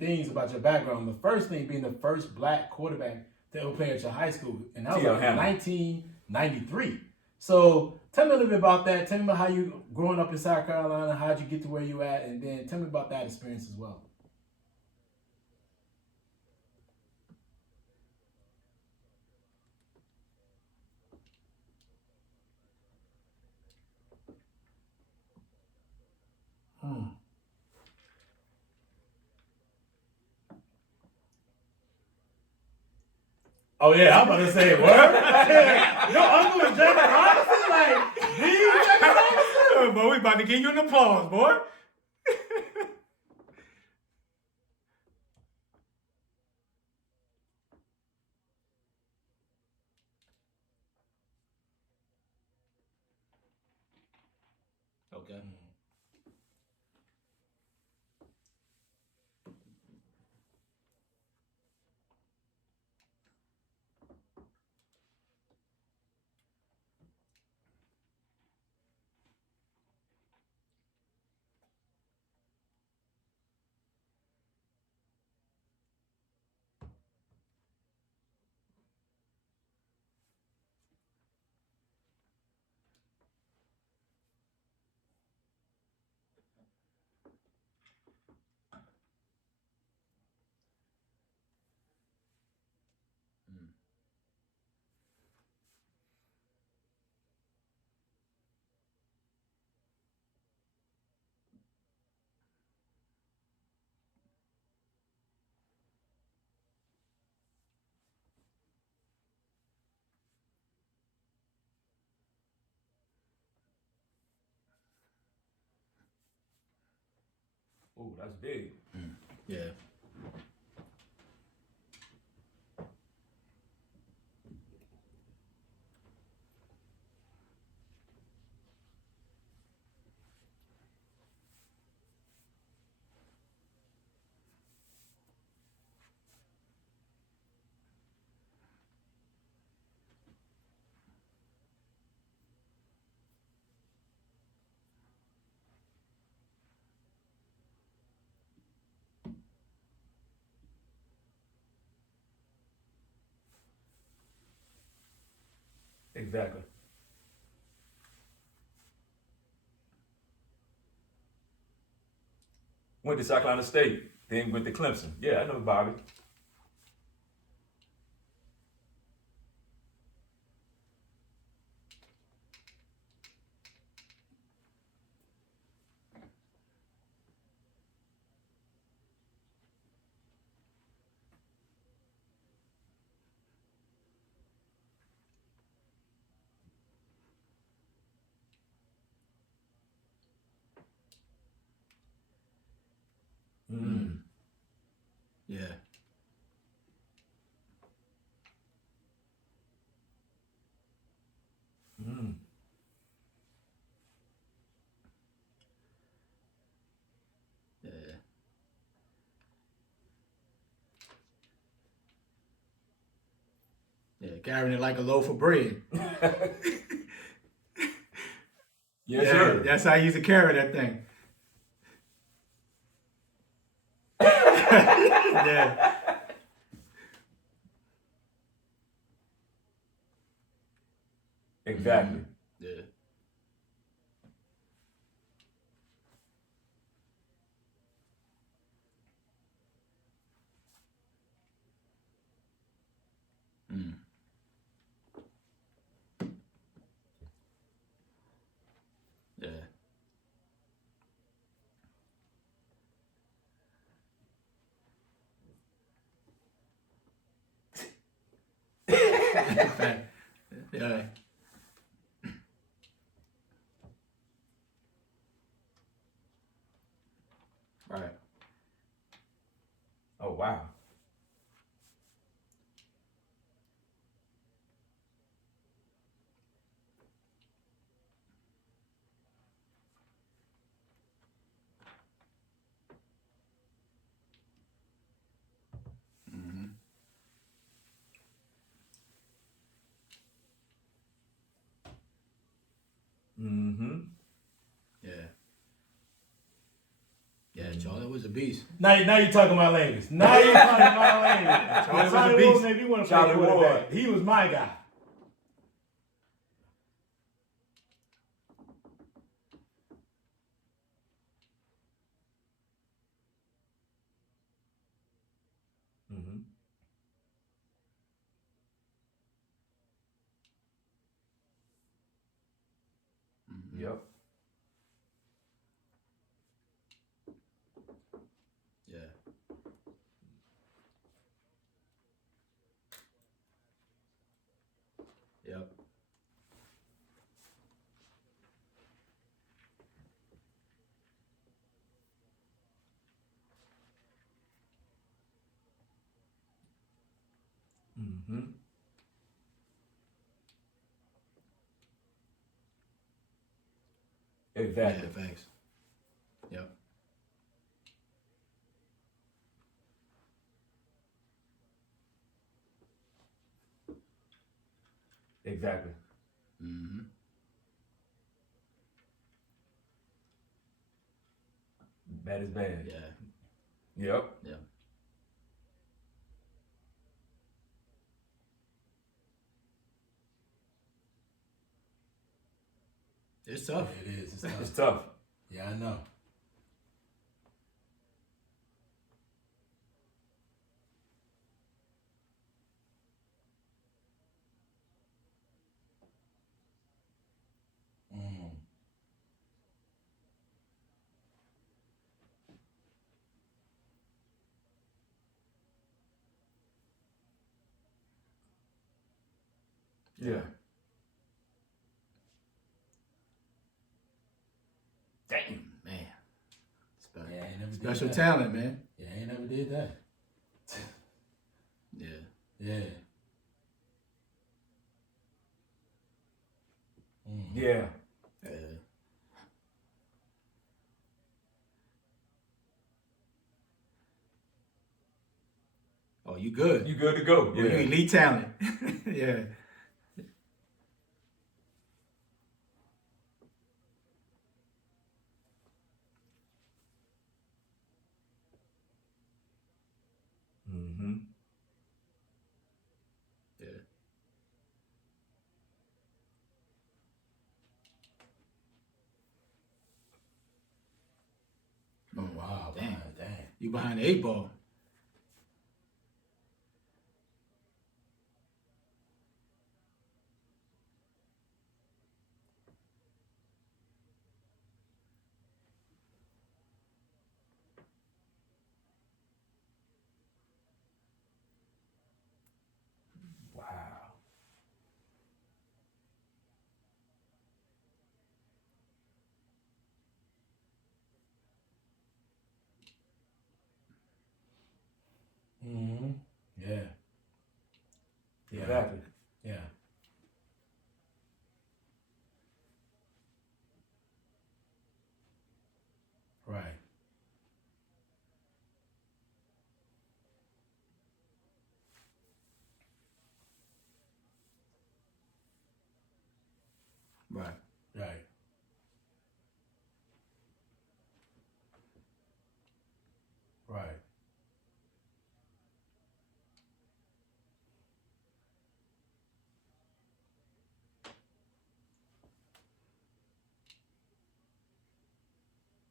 things about your background. The first thing being the first black quarterback to ever play at your high school, and that was like in 1993. So tell me a little bit about that. Tell me about how you growing up in South Carolina. How'd you get to where you at, and then tell me about that experience as well. Oh yeah, I'm about to say word. Yo, I'm doing Jackie Robinson, like Jackie Robinson. Boy, we about to give you an applause, boy. Okay. Oh, that's big. Yeah. Exactly. Went to South Carolina State, then went to Clemson. Yeah, I know Bobby. carrying it like a loaf of bread. Yes, sir. That's how you used to carry that thing. Yeah. Exactly. Yeah. Yeah. Yeah. Right. Oh wow. Mm-hmm. Yeah. Yeah, Charlie was a beast. Now you're talking my language. Now you're talking my language. Charlie was a Charlie beast. Ward, maybe you want to play Charlie quarterback. Ward. He was my guy. Mm-hmm. Yep. Yeah. Yep. Mm-hmm. Exactly. Yeah, thanks. Yep. Exactly. Mm-hmm. Bad is bad. Yeah. Yep. Yeah. It's tough. It is. It's tough. It's tough. Yeah, I know. Mm. Yeah. Damn, man. Yeah, I ain't never Special did that. talent, man. Yeah, I ain't never did that. Yeah. Yeah. Mm. Yeah. Yeah. Oh, you good. You good to go. You elite talent. Yeah. Mm-hmm. Yeah. Oh, wow. Damn. Damn. You behind the 8 ball. Wow.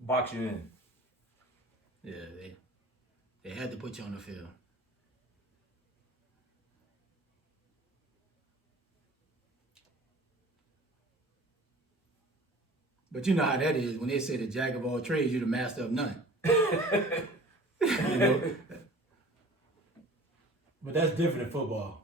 box you in. Yeah, they had to put you on the field. But you know how that is when they say the jack of all trades, you're the master of none. You know? But that's different in football.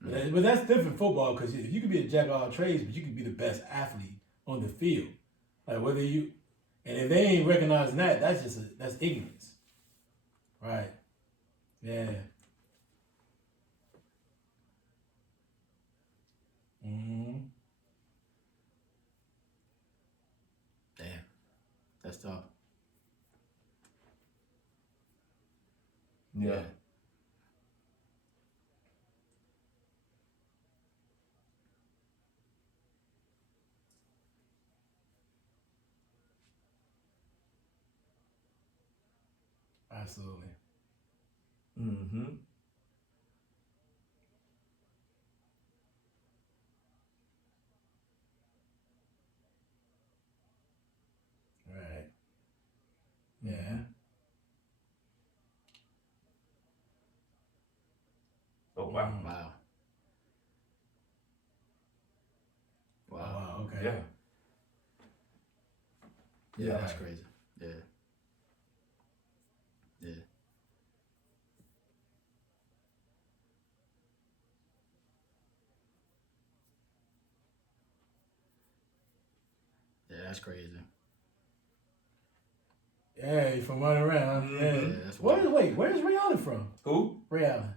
But that's different in football because you can be a jack of all trades, but you can be the best athlete on the field. Like whether you, and if they ain't recognizing that, that's ignorance, right? Yeah. Mm-hmm. Damn, that's tough. Yeah. Absolutely. Mm-hmm. Right. Yeah. Oh wow. Wow. Oh, wow. Okay. Yeah. Yeah, that's Right. crazy. Yeah. Yeah. Yeah, that's crazy. Yeah, he's from running around. Mhm. Yeah. Yeah, that's wild. Where's Ray Allen from? Who? Ray Allen.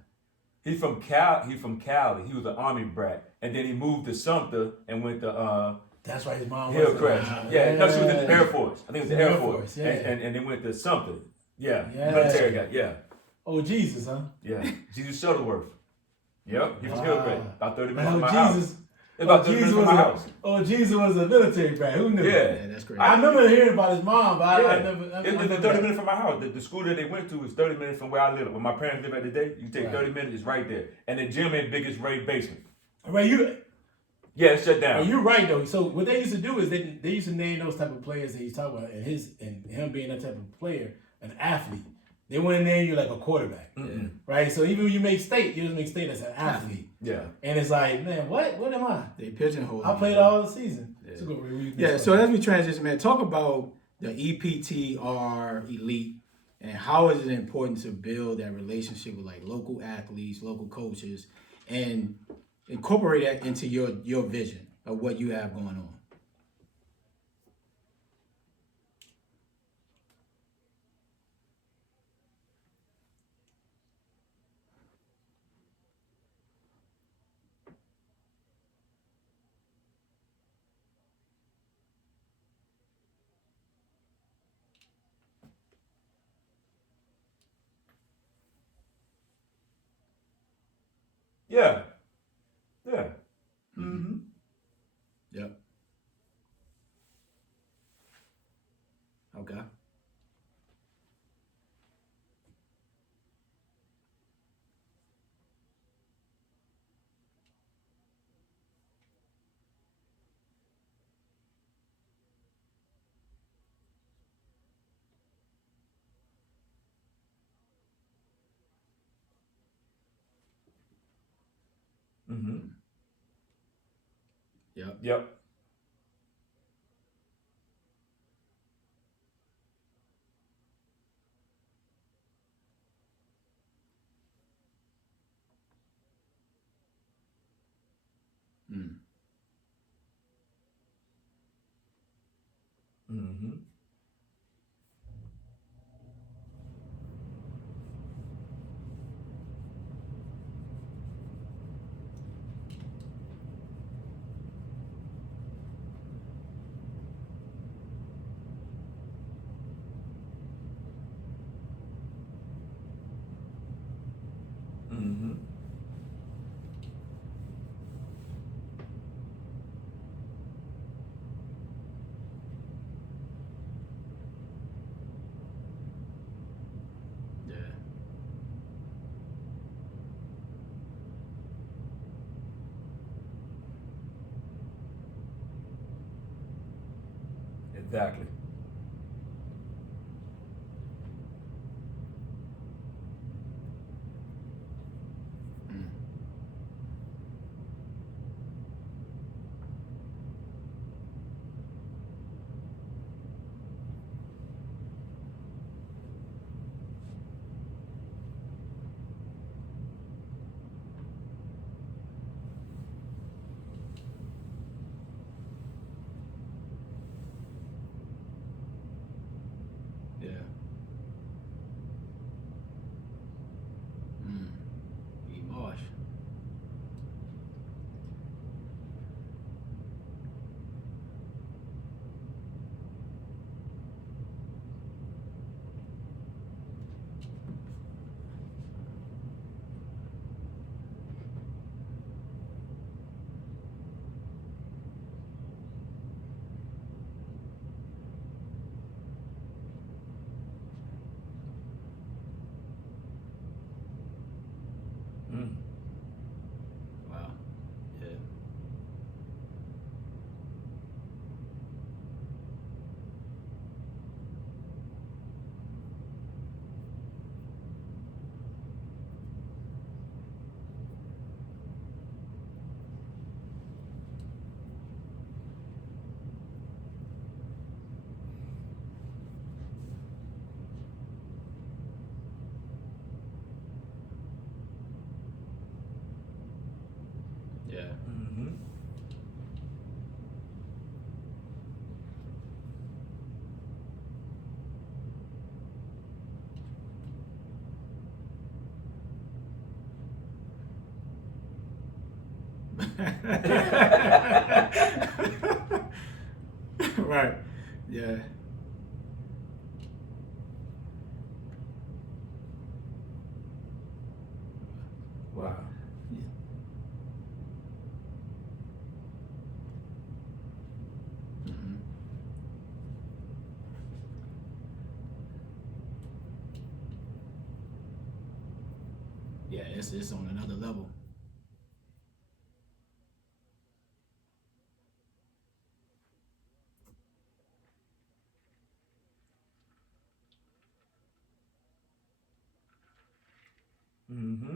He's from Cal. He's from Cali. He was an Army brat, and then he moved to Sumter and went to That's right. His mom was Hillcrest. Yeah, no, she was in the Air Force. I think it was the Air Force. Yeah. And they went to Sumter. Yeah, Yeah. military guy. Yeah, Oh Jesus, huh? yeah. Jesus Shuttleworth. Yep, he was Wow. Hillcrest. About 30 minutes Oh from my house. Jesus. It's about 30 minutes from my house. Jesus was a military brat. Who knew? Yeah. Yeah, that's crazy. I remember hearing about his mom, but I Yeah, never. it's 30 minutes from my house. The school that they went to is 30 minutes from where I live. Where my parents live at the day, you take Right. 30 minutes, it's right there. And the gym in Biggest Ray basement. Ray, Yeah, it's shut down. you're right though. So what they used to do is they used to name those type of players that he's talking about, and him being that type of player, an athlete. They wouldn't name you like a quarterback, right? So even when you make state, you just make state as an athlete, Yeah. and it's like, man, what am I? They pigeonhole. I played all the season. Yeah. So go read this Yeah, one. so as we transition, man, talk about the EPTR elite and how is it important to build that relationship with like local athletes, local coaches, and incorporate that into your vision of what you have going on. Yeah. Yeah. Mm-hmm. Yep. Okay. Mm-hmm. Yep. Yep. Mm. Mm-hmm. Mm-hmm. Exactly. Yeah. E. Marsh. Wow. Yeah. Yeah. Mm-hmm. Right. Yeah. Wow. Mhm. Yeah, it's on another level. Mm-hmm.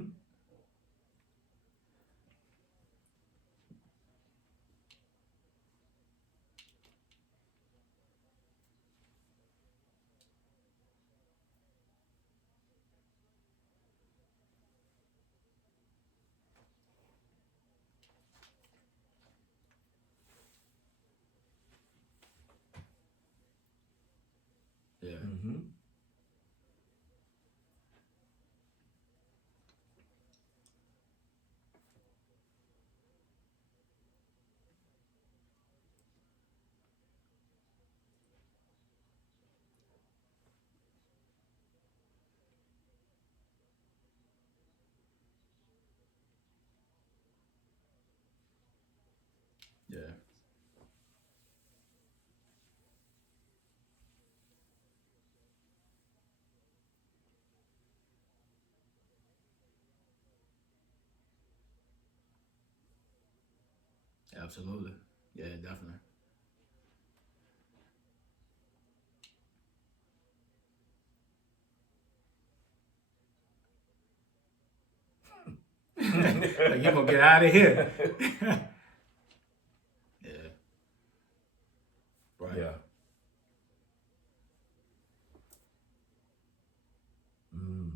Yeah. Mm-hmm. Yeah. Absolutely. Yeah, definitely. Like you're gonna get out of here. Yeah. Right. Yeah. Mm.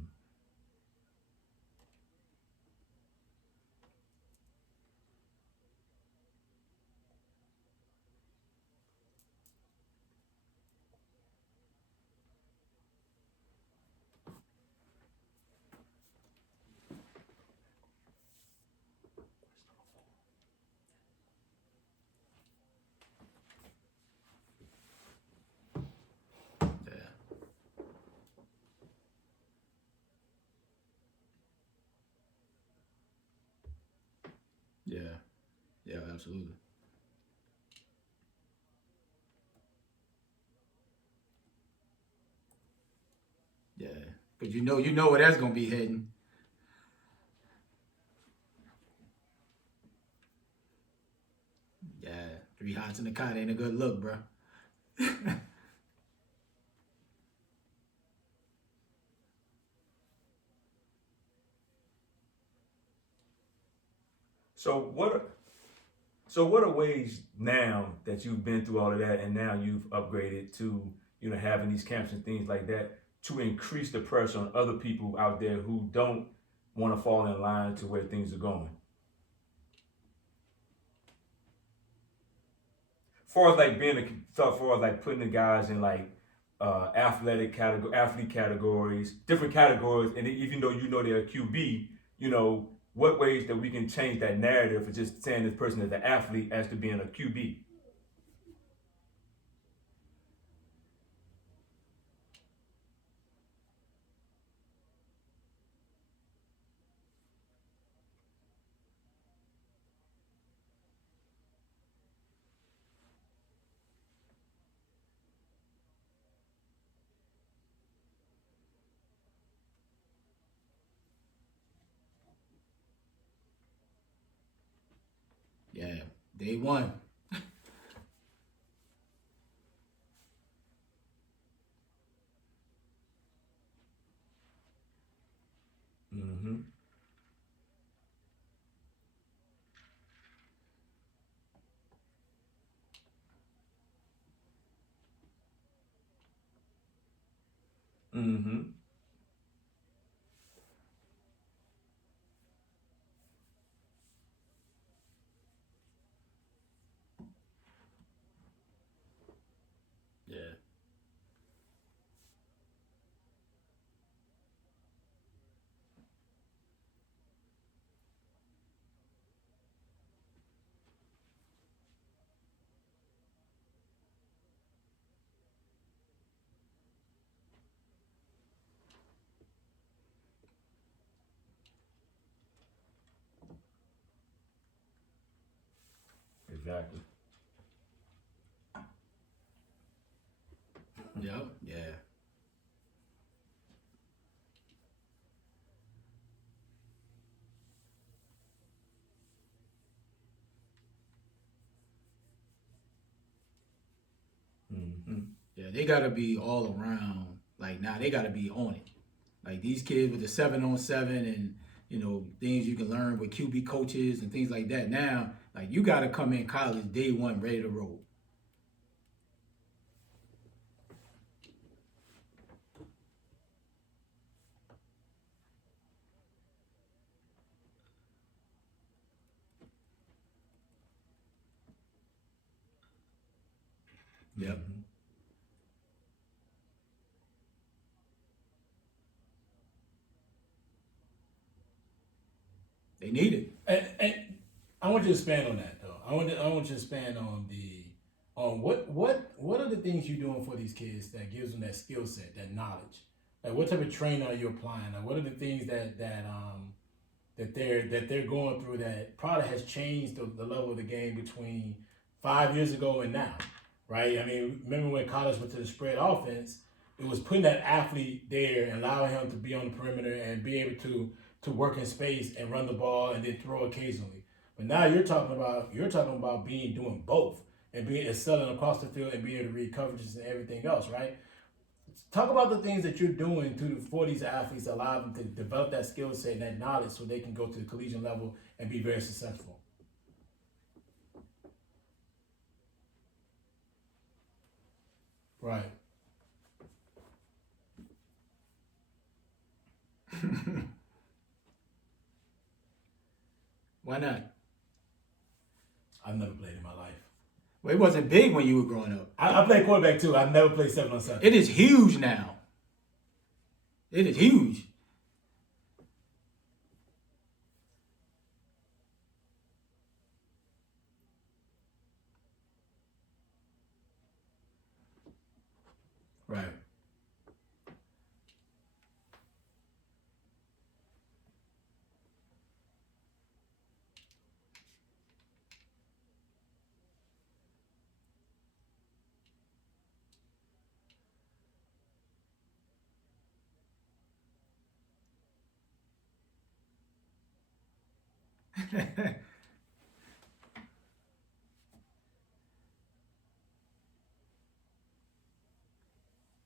Yeah. Yeah. Yeah, absolutely. Yeah. Cause you know where that's gonna be heading. Yeah. 3 hots in the cot ain't a good look, bro. So what are ways now that you've been through all of that and now you've upgraded to, having these camps and things like that to increase the pressure on other people out there who don't want to fall in line to where things are going? Far as like far as like putting the guys in like athlete categories, different categories, and even though they're a QB, what ways that we can change that narrative for just saying this person is an athlete as to being a QB? Yeah, day one. Mm-hmm. Mm-hmm. Yeah. Exactly. Yep. Yeah. Mm-hmm. Yeah. They gotta be all around. Like now, they gotta be on it. Like these kids with the 7-on-7 and things you can learn with QB coaches and things like that. Now, like you gotta come in college day one ready to roll. Yep. Mm-hmm. They need it. And I want you to expand on that though. I want you to expand on what are the things you're doing for these kids that gives them that skill set, that knowledge? Like what type of training are you applying? Like what are the things that they're going through that probably has changed the level of the game between 5 years ago and now, right? I mean, remember when college went to the spread offense, it was putting that athlete there and allowing him to be on the perimeter and be able to work in space and run the ball and then throw occasionally. But now you're talking about doing both and being excelling across the field and being able to read coverages and everything else, right? Talk about the things that you're doing for these athletes that allow them to develop that skill set and that knowledge so they can go to the collegiate level and be very successful. Right. Why not? I've never played in my life. Well, it wasn't big when you were growing up. I played quarterback too. I've never played 7-on-7. It is huge now. It is huge. Right.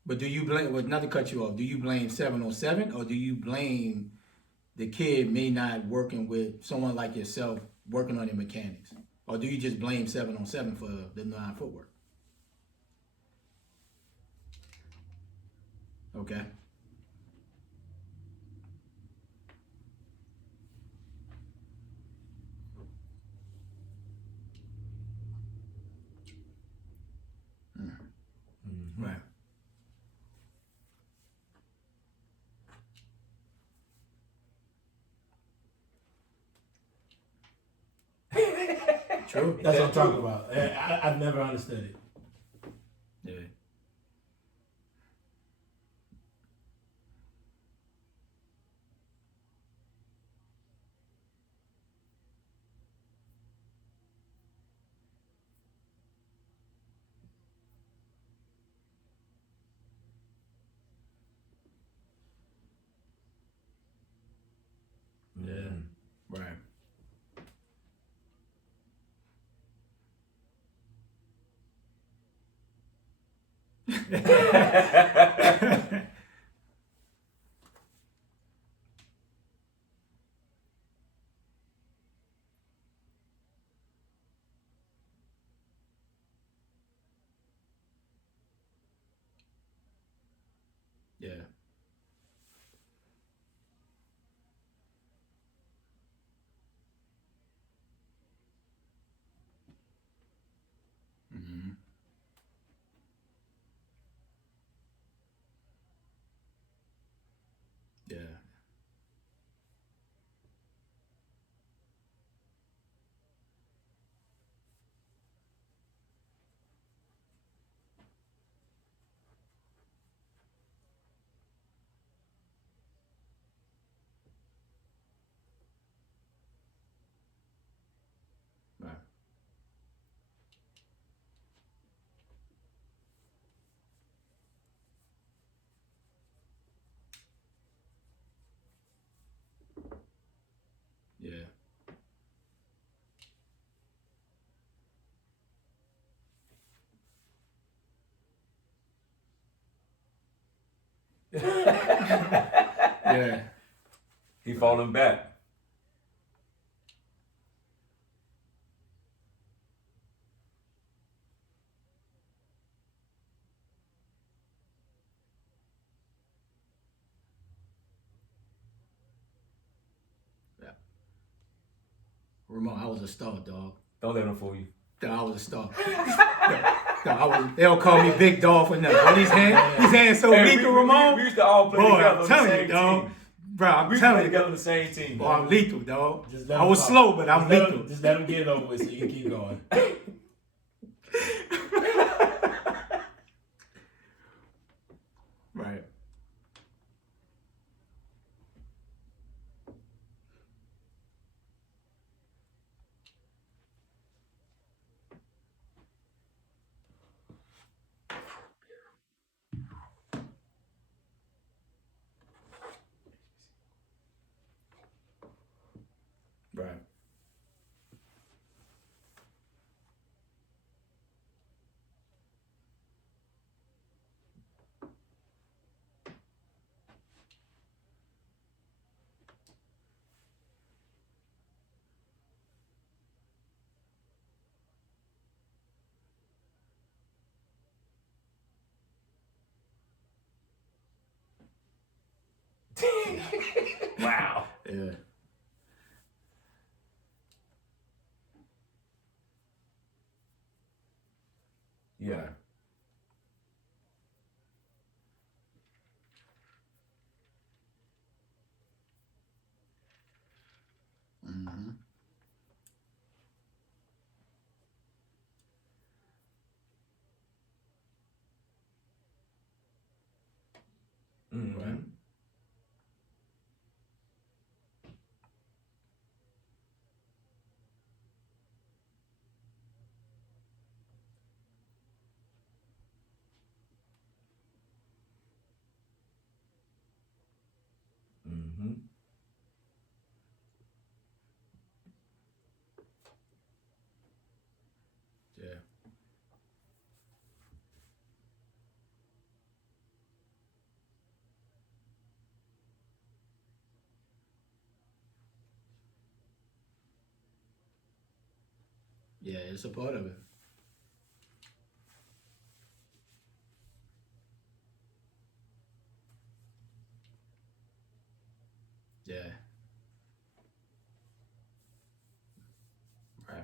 But do you blame? Well, not to cut you off. Do you blame 7 on 7, or do you blame the kid may not working with someone like yourself working on their mechanics, or do you just blame 7 on 7 for the non-footwork? Okay. Right. True. That's what I'm talking about. I've never understood it. Yeah. Yeah. Right. Yeah. Mm-hmm. Yeah. Right. Yeah. Yeah. He falling back. Yeah. Ramon, I was a star, dog. Don't let him fool you. I was a star. They don't call me Big Dog for nothing. But his hands so Hey, weak, Ramon. we used to all play Boy, together I'm on the telling same you, dog. team. Bro, I'm We used to play telling together you. on the same team. Boy, I'm lethal, dog. Just let I him was talk. slow, but I'm lethal. Just let him get it over with so you can keep going. Right. Right. Wow. Yeah. Yeah. Mm-hmm. Mm-hmm. Right. Mm-hmm. Yeah. Yeah, it's a part of it. Yeah. Right.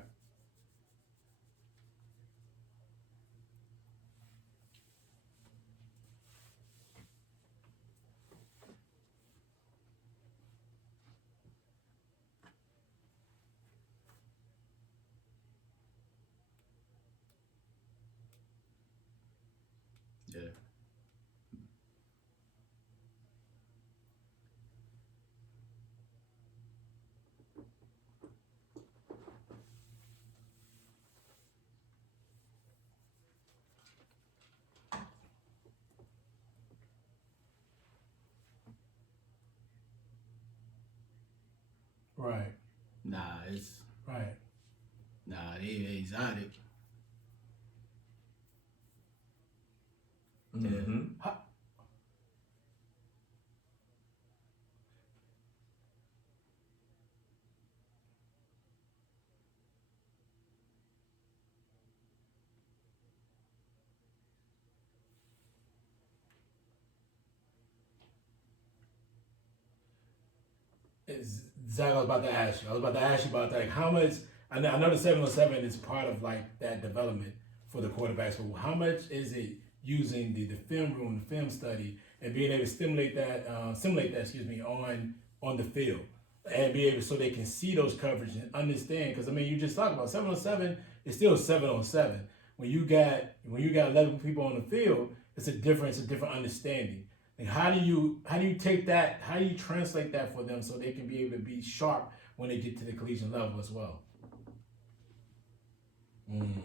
Yeah. Right. Nah, it's Right. they exotic. Mm-hmm. Zach, I was about to ask you. I was about to ask you about that. Like, how much? I know the 707 is part of like that development for the quarterbacks, but how much is it using the film room, the film study, and being able to simulate that, on the field, and be able so they can see those coverage and understand? Because I mean, you just talked about 707 is still 707. When you got 11 people on the field, it's a different understanding. Like how do you take that? How do you translate that for them so they can be able to be sharp when they get to the collegiate level as well? Mm.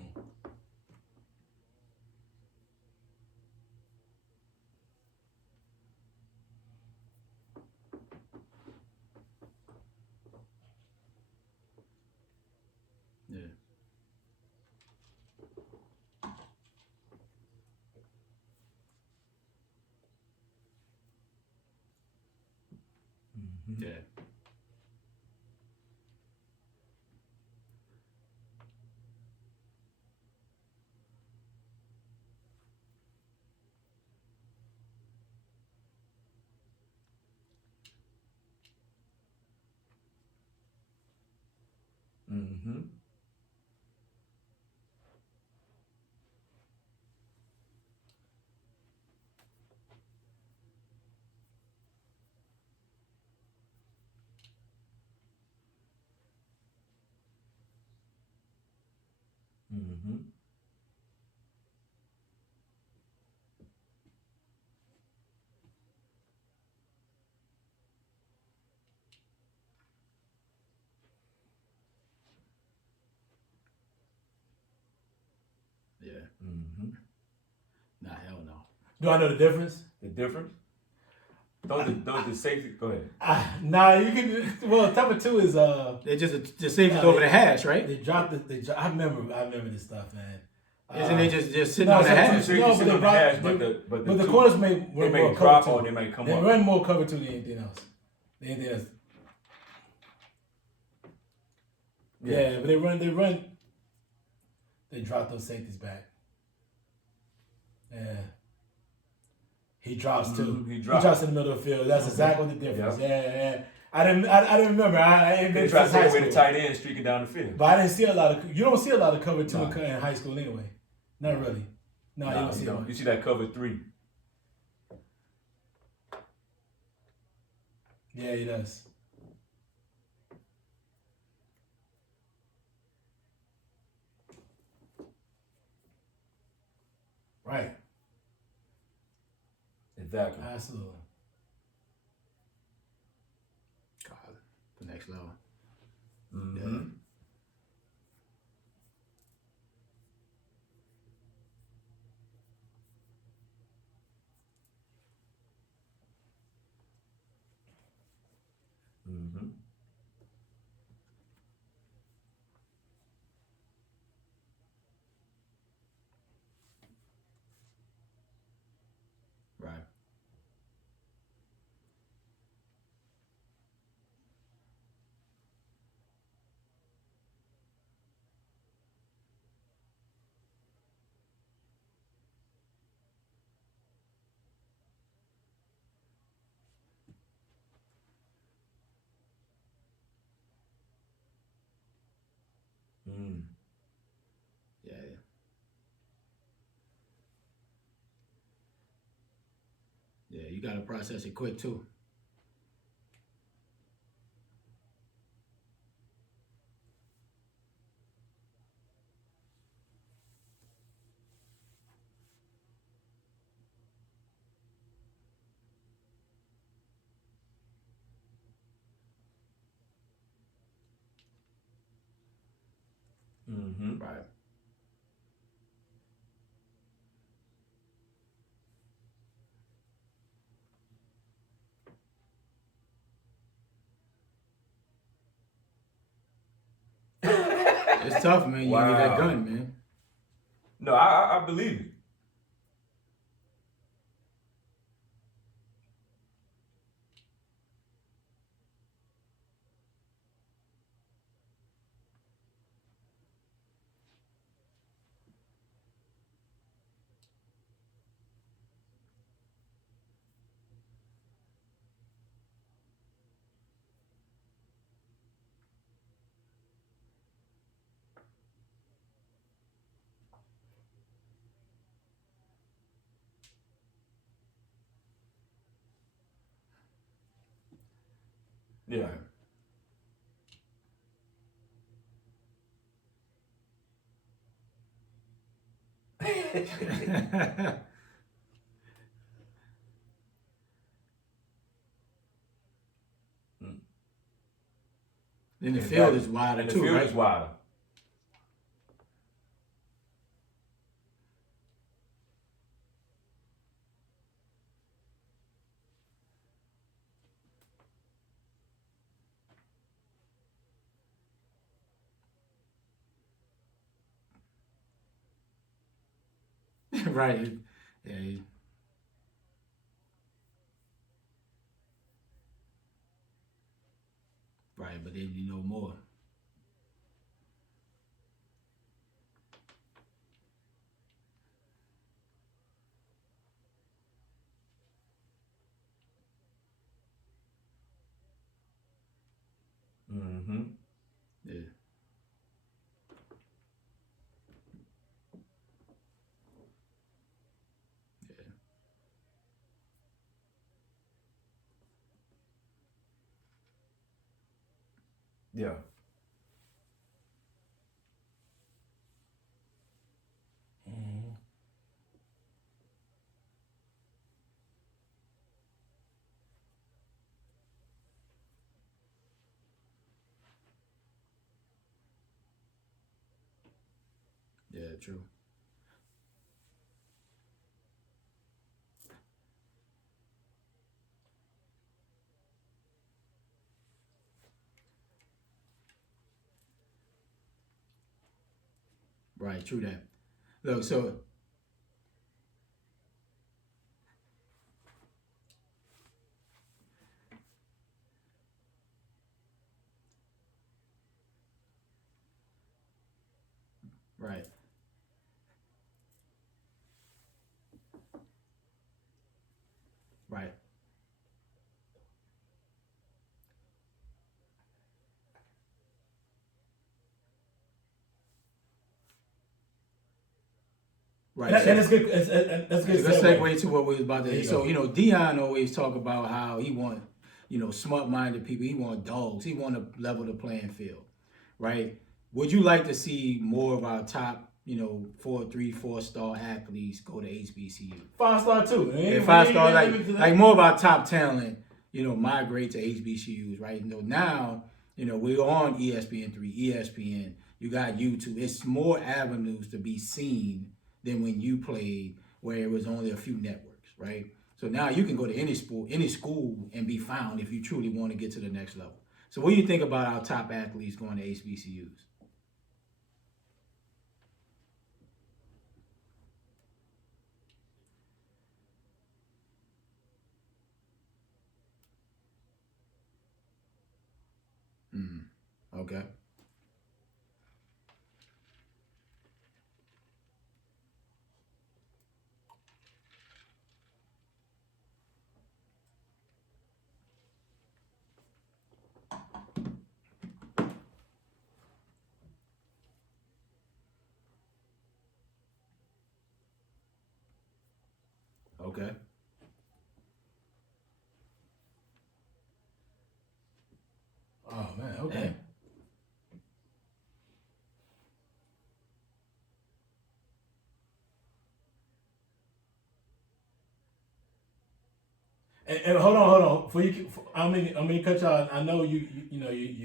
Yeah. Mm-hmm. Yeah. Mm-hmm. Mm-hmm. Yeah. Mm-hmm. Nah, hell no. Do I know the difference? The difference? Those the safety. Go ahead. Nah, you can. Well, number two is They're just safeties over the hash, right? They dropped it. I remember this stuff, man. Isn't they just sitting no, on the so- hash? So you No, can but sit they on the brought- hash, they- but the two- corners may they run may more drop cover or two. they may come They up. run more cover two than anything else. Yeah, but they drop those safeties back. Yeah. He drops too. Mhm, he He drops. drops in the middle of the field. That's exactly the difference. Yeah. I didn't remember. I ain't They been try to since take high away the school. tight end streaking down the field. But I didn't see a lot of. You don't see a lot of cover two No. in high school anyway. Not really. No, you don't see You much. see that cover 3. Yeah, he does. Right. Exactly. Absolutely. God, the next level. Mm-hmm. Mm-hmm. Right. Yeah. Yeah, you got to process it quick too. Right. It's tough, man. You gotta get that Wow. gun, man. No, I believe it. Yeah. Then the field is wider And the too, field right? is wider. Right. Yeah. Right, but then you know more. Yeah. Yeah. Yeah, true. Right, true that. Look, so right. Right. Right. And So that's good. That's a good it's a good segue. segue to what we was about to There say. you So, go. Dion always talk about how he want, smart-minded people. He want dogs. He want to level the playing field, right? Would you like to see more of our top, 4-star athletes go to HBCU? 5-star too. Yeah, 5-star, like more of our top talent, migrate to HBCUs, right? Now, we're on ESPN3, ESPN. You got YouTube. It's more avenues to be seen than when you played, where it was only a few networks, right? So now you can go to any sport, any school, and be found if you truly want to get to the next level. So what do you think about our top athletes going to HBCUs? Okay. Okay. Oh man, okay. Damn. And hold on. I'm gonna cut y'all. I know you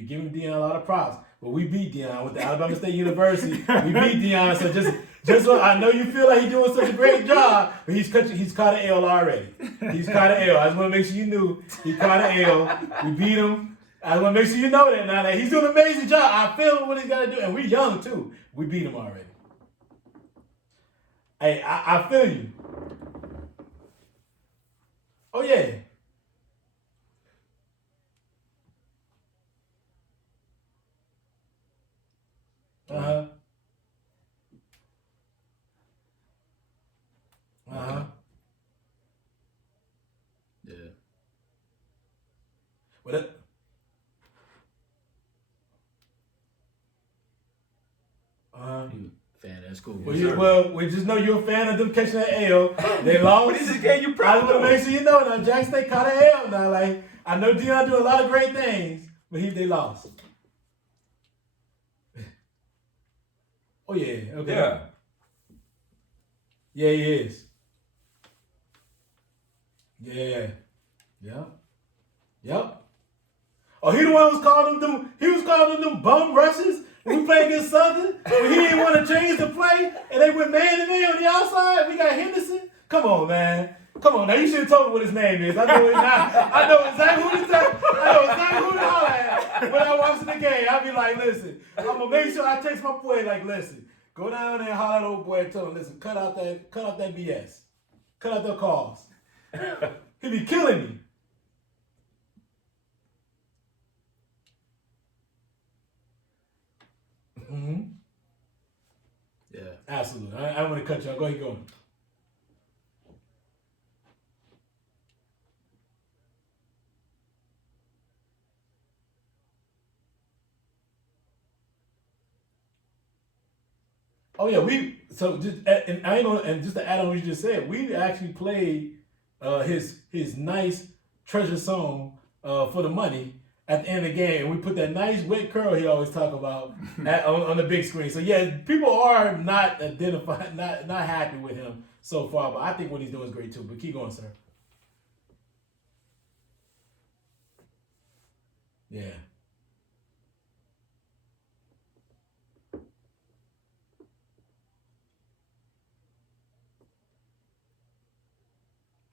giving Dion a lot of props, but we beat Dion with the Alabama State University. We beat Dion, so just so I know you feel like he's doing such a great job, but he's caught an L already. He's caught an L. I just want to make sure you knew he caught an L. We beat him. I want to make sure you know that now. That he's doing an amazing job. I feel what he's got to do, and we're young too. We beat him already. Hey, I feel you. Oh yeah. Uh-huh. Uh-huh. Yeah. Well, that, You fan of that school. we just know you're a fan of them catching that L. They lost. But this is game you I proud just want to of. make sure you know now. Jackson State caught an L now. Like I know Dion do a lot of great things, but they lost. Oh yeah. Okay. Yeah. Yeah, he is. Yeah. Yep. Yep. Oh, he the one who was calling them. He was calling them bum rushes when we played against Southern. When he didn't want to change the play, and they went man to man on the outside. We got Henderson. Come on, man. Come on now. You should have told me what his name is. I know exactly who to holler at when I watching the game. I'll be like, listen. I'm gonna make sure I text my boy like, listen. Go down there and holler at old boy and tell him, listen, cut out that BS. Cut out the calls. He be killing me. Mm-hmm. Yeah. Absolutely. I don't want to cut you off. Go ahead, go. Oh yeah, and just to add on what you just said, we actually played his nice treasure song for the money at the end of the game. We put that nice wet curl he always talk about on the big screen. So yeah, people are not not happy with him so far, but I think what he's doing is great too. But keep going, sir. Yeah.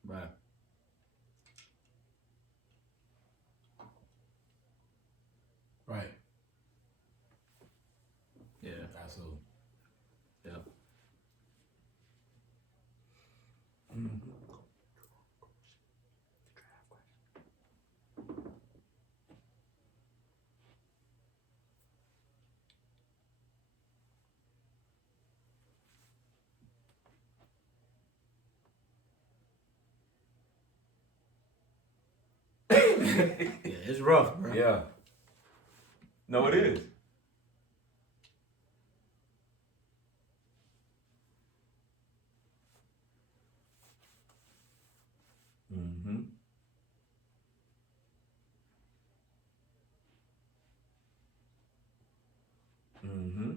Right. Right. Yeah. Absolutely. Yeah. Mm-hmm. Yeah, it's rough, bro. Yeah. No, it is. Mm-hmm. Mm-hmm.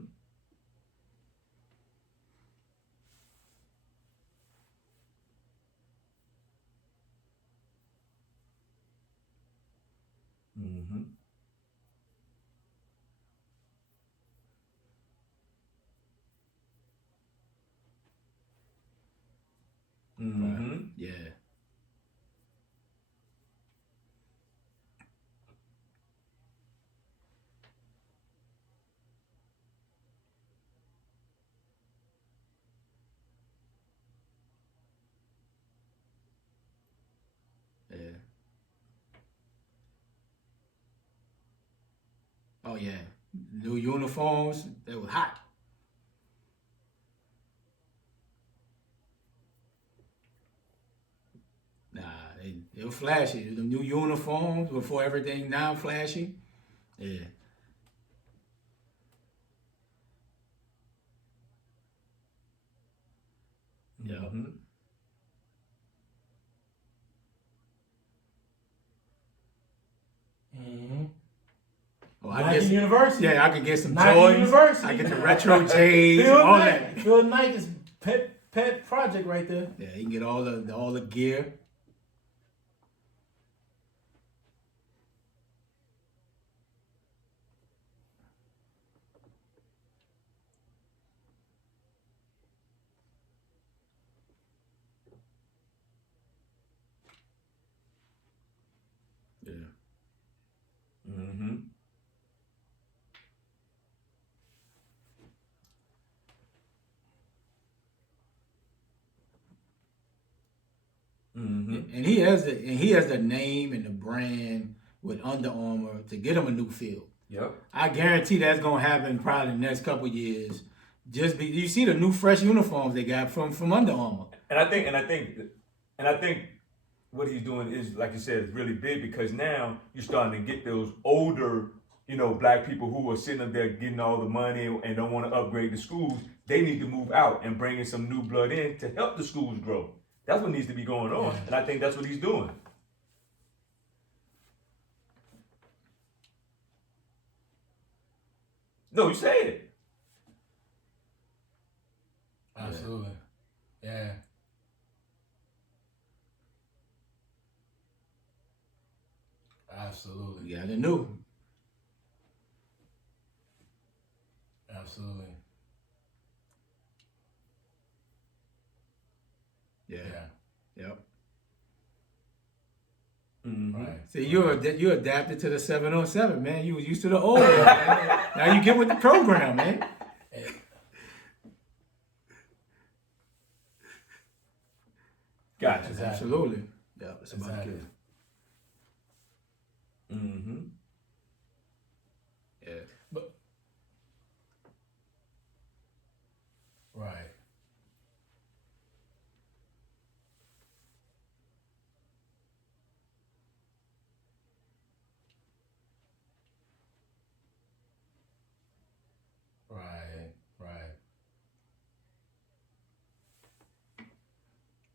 Mm-hmm. Mm-hmm. Right. Yeah. Yeah. Oh yeah. New uniforms. They were hot. Nah, they were flashy. The new uniforms before everything now flashy. Yeah. Yeah. Mm-hmm. Nike University. Yeah, I could get some Nike Jordans. University. I get the retro J's, all that. Phil Knight is pet project right there. Yeah, he can get all the gear. Yeah. Mm-hmm. Mm-hmm. And he has the name and the brand with Under Armour to get him a new field. Yep. I guarantee that's gonna happen probably in the next couple of years. You see the new fresh uniforms they got from Under Armour. And I think what he's doing is, like you said, is really big because now you're starting to get those older, black people who are sitting up there getting all the money and don't want to upgrade the schools. They need to move out and bring in some new blood in to help the schools grow. That's what needs to be going on, Yeah. and I think that's what he's doing. No, you say it. Absolutely. Yeah. Absolutely. You gotta know. Absolutely. Yeah. Yeah. Yep. Mm-hmm. Right. See, you adapted to the 707, man. You was used to the old one. Man. Now you get with the program, man. Gotcha. Exactly. Absolutely. Yeah, it's about Exactly. good. Mm-hmm. Yeah. But right. Right. Right.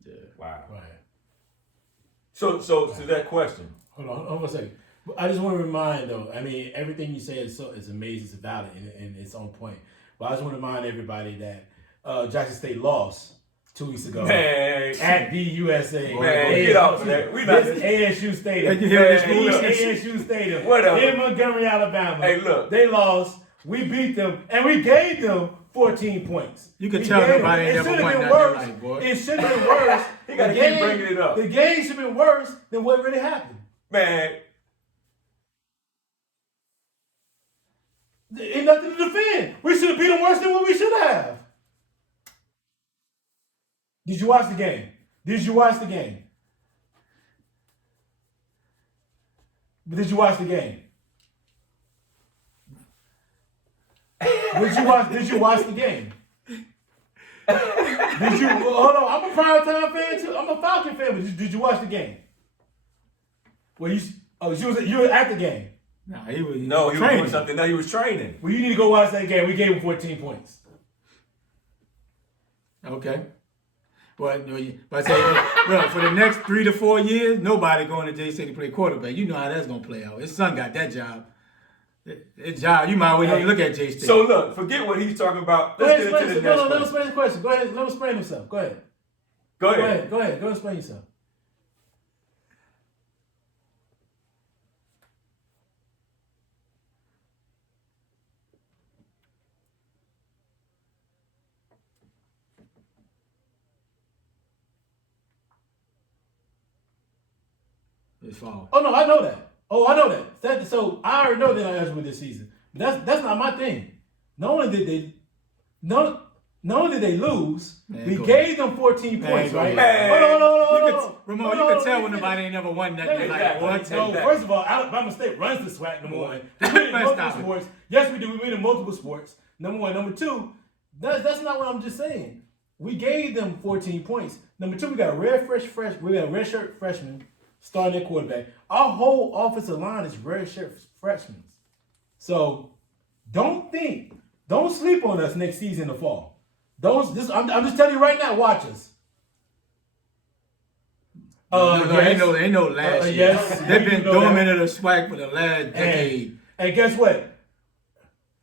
Yeah. Wow. Right. So to that question. Hold on a second. I just want to remind though. I mean, everything you say is amazing, it's valid, and it's on point. But I just want to remind everybody that Jackson State lost 2 weeks ago Man, at the USA. Man, get off of that. We not This ASU Stadium. Hey, you hear this Man, fool? look. ASU Stadium. Whatever. In Montgomery, Alabama. Hey, look. They lost. We beat them, and we gave them 14 points. You can We tell gave them. nobody It never should have won been nothing worse. like, boy. It should have been worse. He gotta The keep game- bringing it up. The game should have been worse than what really happened. Man, Ain't nothing to defend. We should have beat them worse than what we should have. Did you watch the game? Did you watch the game? Did you watch the game? Did you watch the game? Did you hold on? I'm a primetime fan too. I'm a Falcon fan, but did you watch the game? Well, you were at the game. Nah, he was was doing something. No, he was training. Well, you need to go watch that game. We gave him 14 points. Okay. But I say, well, for the next 3 to 4 years, nobody going to J State to play quarterback. You know how that's gonna play out. His son got that job. His job, you might well look at J State. So look, forget what he's talking about. Go Let's ahead, get into the explain. next Let him question. explain the question. Go ahead. Let him explain himself. Go ahead. Go ahead. Go ahead. Go explain yourself. His fault. Oh no, I know that. I know that. So I already know that I asked with this season. But that's not my thing. Not only did they lose, Man, we go gave them 14 points, go right? ahead. Hold on. Ramon, you can tell when nobody ain't never won nothing. Exactly. Like, what? No, first of all, Alabama State runs the SWAC, number one. We win in multiple Stop it. sports. Yes, we do. We win in multiple sports. Number one. Number two, that's not what I'm just saying. We gave them 14 points. Number two, we got a red shirt freshman starting at quarterback. Our whole offensive line is red shirt freshmen. So don't sleep on us next season in the fall. I'm just telling you right now, watch us. No, ain't no last year. yes. They've been You know that. dormant at the SWAC for the last decade. And guess what?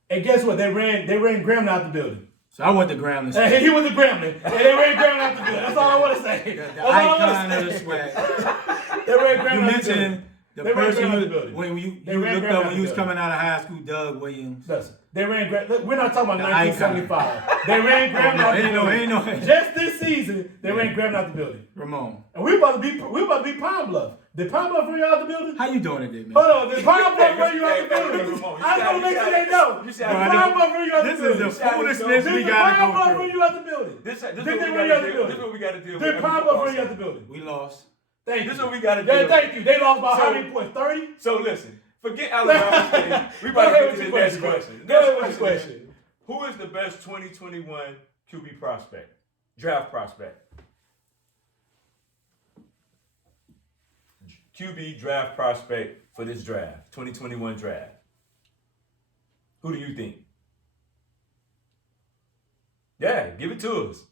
And guess what? They ran Gremlin out the building. So I went to Gremlin. And he was a Gremlin. And they ran Gremlin out the building. That's all I want to say. The icon of the swag. They ran Gremlin You out the building. mentioned the They ran person Gremlin out the building. when you They ran looked Gremlin up out when the you was building. coming out of high school, Doug Williams. Listen, they ran Gremlin. We're not talking about The 1975. They ran Gremlin out the building. No. Just this season, they ran Gremlin out the building. Ramon, And we about to be Pine Bluff. Did Pine Bluff run you out the building? how you doing today, man? Hold on, did Pine Bluff run you out the building? Ramon, I just want to make sure they know. Did Pine Bluff run you out the This building? is the foolishness we Did gotta Pine go Bluff through. run you out the building? This Did what they we run you gotta out the deal- building? This is what we got to deal with. Did Pine Bluff run you out the building? We lost. Thank you. This is what we got to Yeah, deal thank you. They lost by So- how many points? 30? So listen, forget Alabama State. We about to get to the next question. Go ahead with Next your question. Who is the best 2021 QB prospect? Draft prospect. QB draft prospect for this draft, 2021 draft. Who do you think? Yeah, give it to us.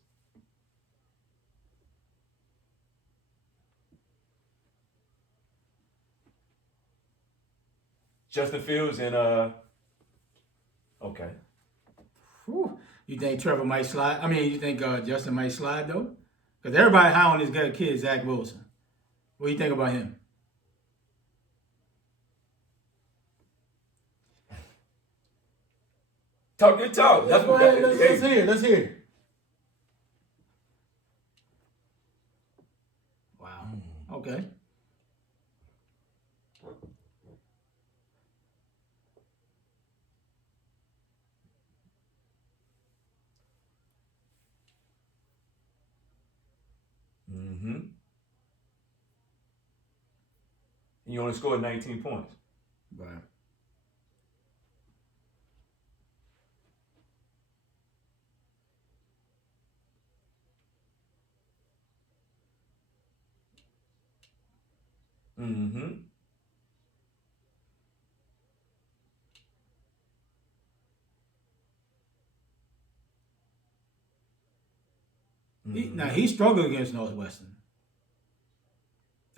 Justin Fields and okay. Whew. You think Trevor might slide? I mean, you think Justin might slide though? Because everybody high on this guy kid, Zach Wilson. What do you think about him? Talk your talk. Let's go ahead. Let's hear. Let's hear. Wow. Okay. Mm-hmm. You only scored 19 points. Right. Mm-hmm. Now he struggled against Northwestern.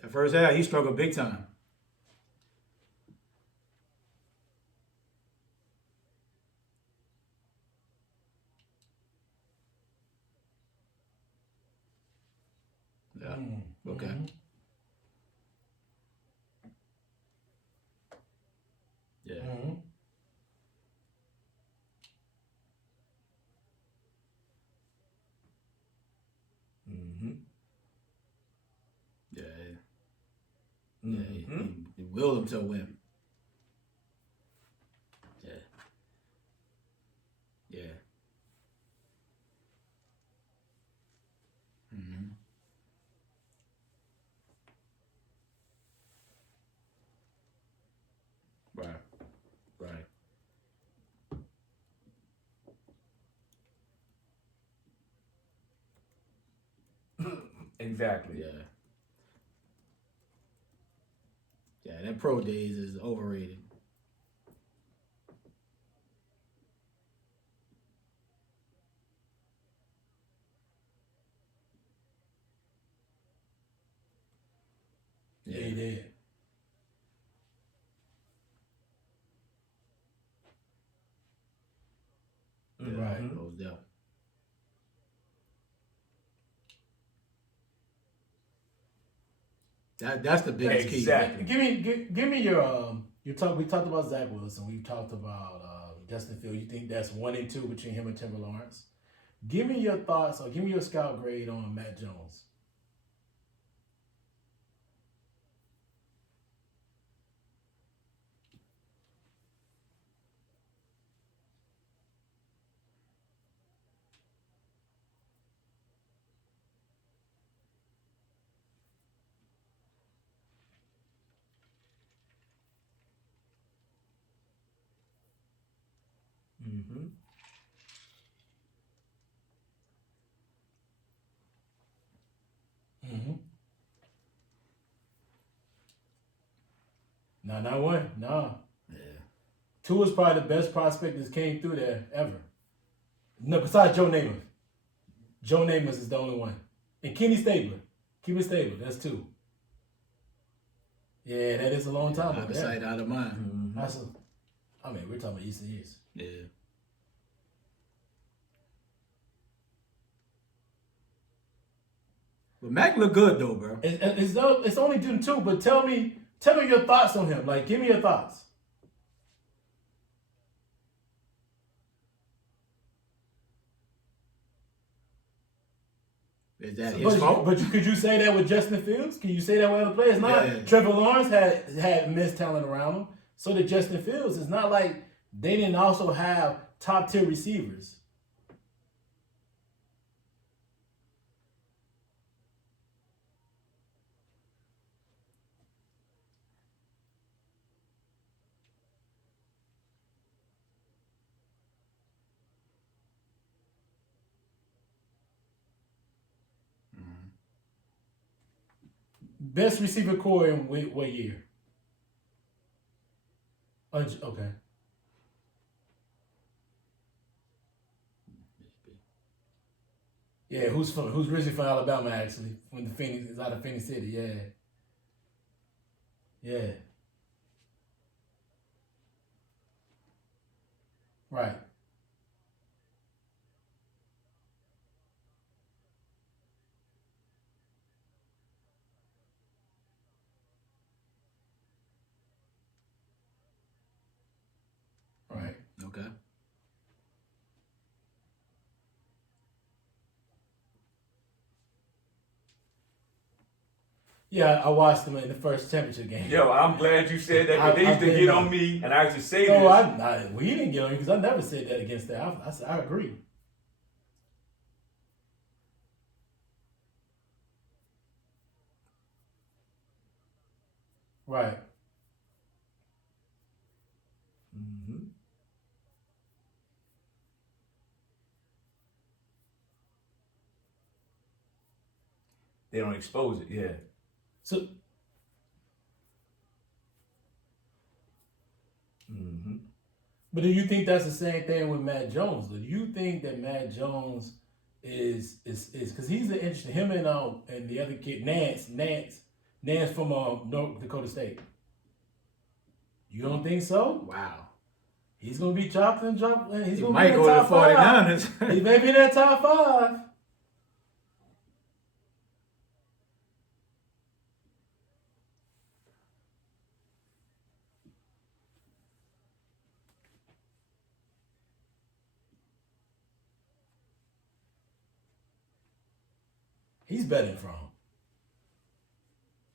That first half, he struggled big time. Yeah. Okay. Yeah. Mm-hmm. Mm-hmm. Yeah. Mm-hmm. He willed him to win. Yeah. Yeah. Mm-hmm. Right. Right. Exactly. Yeah. Yeah, that pro days is overrated. Yeah, he did. Right. Mhm. Goes down. That's the biggest Exactly. Give me your talk. We talked about Zach Wilson. We talked about Justin Fields. You think that's 1 and 2 between him and Trevor Lawrence? Give me your thoughts or give me your scout grade on Matt Jones. Mm-hmm. Mm-hmm. No, not one. No. Yeah. 2 is probably the best prospect that came through there ever. No, besides Joe Namath. Joe Namath is the only one. And Kenny Stabler. Keep it stable. That's 2. Yeah, that is a long time Out ago. of Yeah. sight, out of mind. Mm-hmm. That's a, I mean, we're talking about Eastern years. Yeah. But Mac look good though, bro. It's only June 2, but tell me your thoughts on him. Like, give me your thoughts. Is that his fault? But could you say that with Justin Fields? Can you say that with other players? Not Trevor Lawrence had missed talent around him. So did Justin Fields. It's not like they didn't also have top tier receivers. Best receiver core in what year? Okay. Yeah, who's originally from Alabama actually? When the Phoenix is out of Phoenix City, yeah. Yeah. Right. Right. Okay. Yeah, I watched them in the first championship game. Yo, I'm glad you said that because they used to get on me, and I used to say this. Well, he didn't get on you because I never said that against that. I agree. Right. Mm-hmm. They don't expose it, yeah. So, Mm-hmm. but do you think that's the same thing with Matt Jones? Do you think that Matt Jones is because he's the interesting him and the other kid Nance from North Dakota State. You don't think so? Wow. He's gonna be chopped and dropped. He's gonna might be in go the to top the five. 49ers. He may be in that top 5. He's better than From.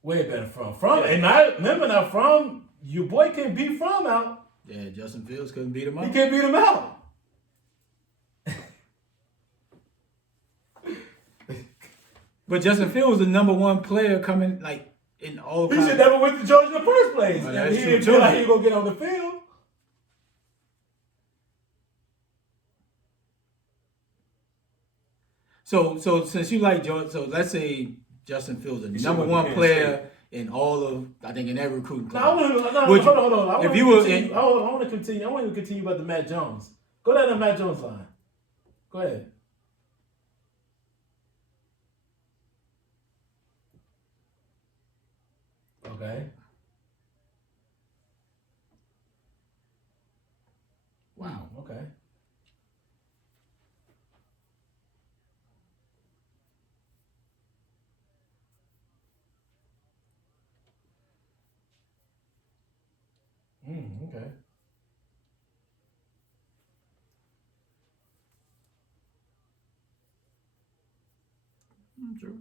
Way better than From. Yeah. And I remember now From, your boy can't beat From out. Yeah, Justin Fields couldn't beat him up. He can't beat him out. But Justin Fields was the number 1 player coming like in all. He should never went to Georgia in the first place. Well, And that's he true, didn't too. feel like he was gonna get on the field. So since you like Georgia, so let's say Justin Fields, the You number should 1 go to player in all of, I think in every recruiting No, I class. want to hold on. I if you were continue. I want to continue. I want to continue about the Matt Jones. Go down the Matt Jones line. Go ahead. Okay. Wow. Okay. Okay. True.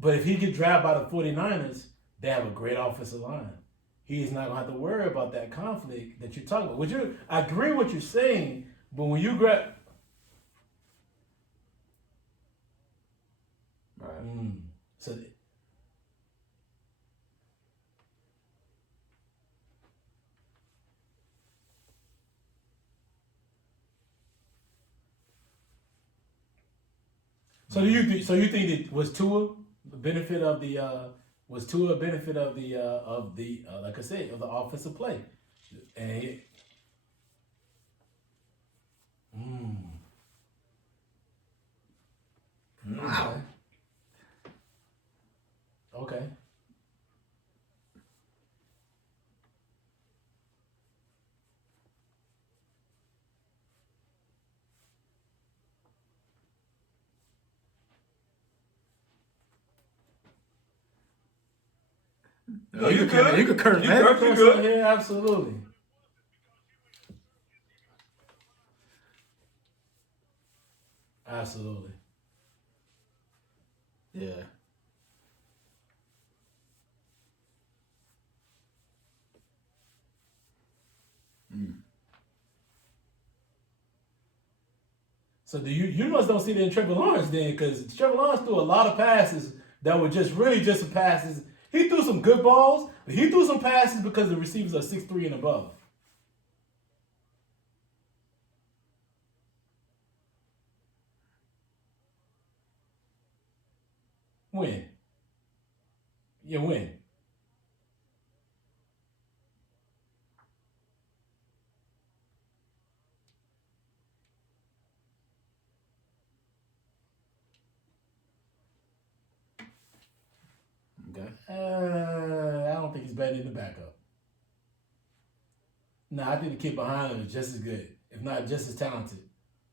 But if he get drafted by the 49ers, they have a great offensive line. He's not gonna have to worry about that conflict that you're talking about. I agree with what you're saying, but when you grab Right. so So do you think? So you think that was Tua the benefit of the like I said, of the offensive play? And Wow. Okay. No, you good. You could curse, You man. curse, you good. Yeah, absolutely. Absolutely. Yeah. So do you must don't see that in Trevor Lawrence then, because Trevor Lawrence threw a lot of passes that were just really just some passes. He threw some good balls, but he threw some passes because the receivers are 6'3" and above. When? Yeah, when? Okay. I don't think he's better than the backup. No, I think the kid behind him is just as good, if not just as talented.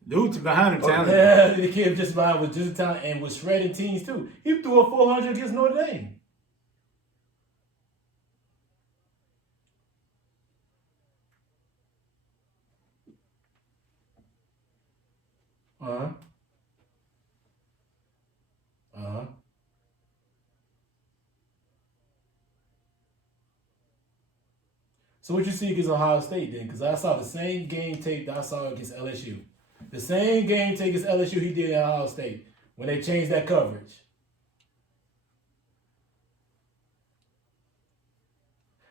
Dude behind him talented. Yeah, the kid just behind was just as talented and was shredding teams too. He threw a 400 against Notre Dame. Uh-huh. Uh-huh. So what you see against Ohio State then? Because I saw the same game tape that I saw against LSU. The same game tape against LSU he did at Ohio State when they changed that coverage.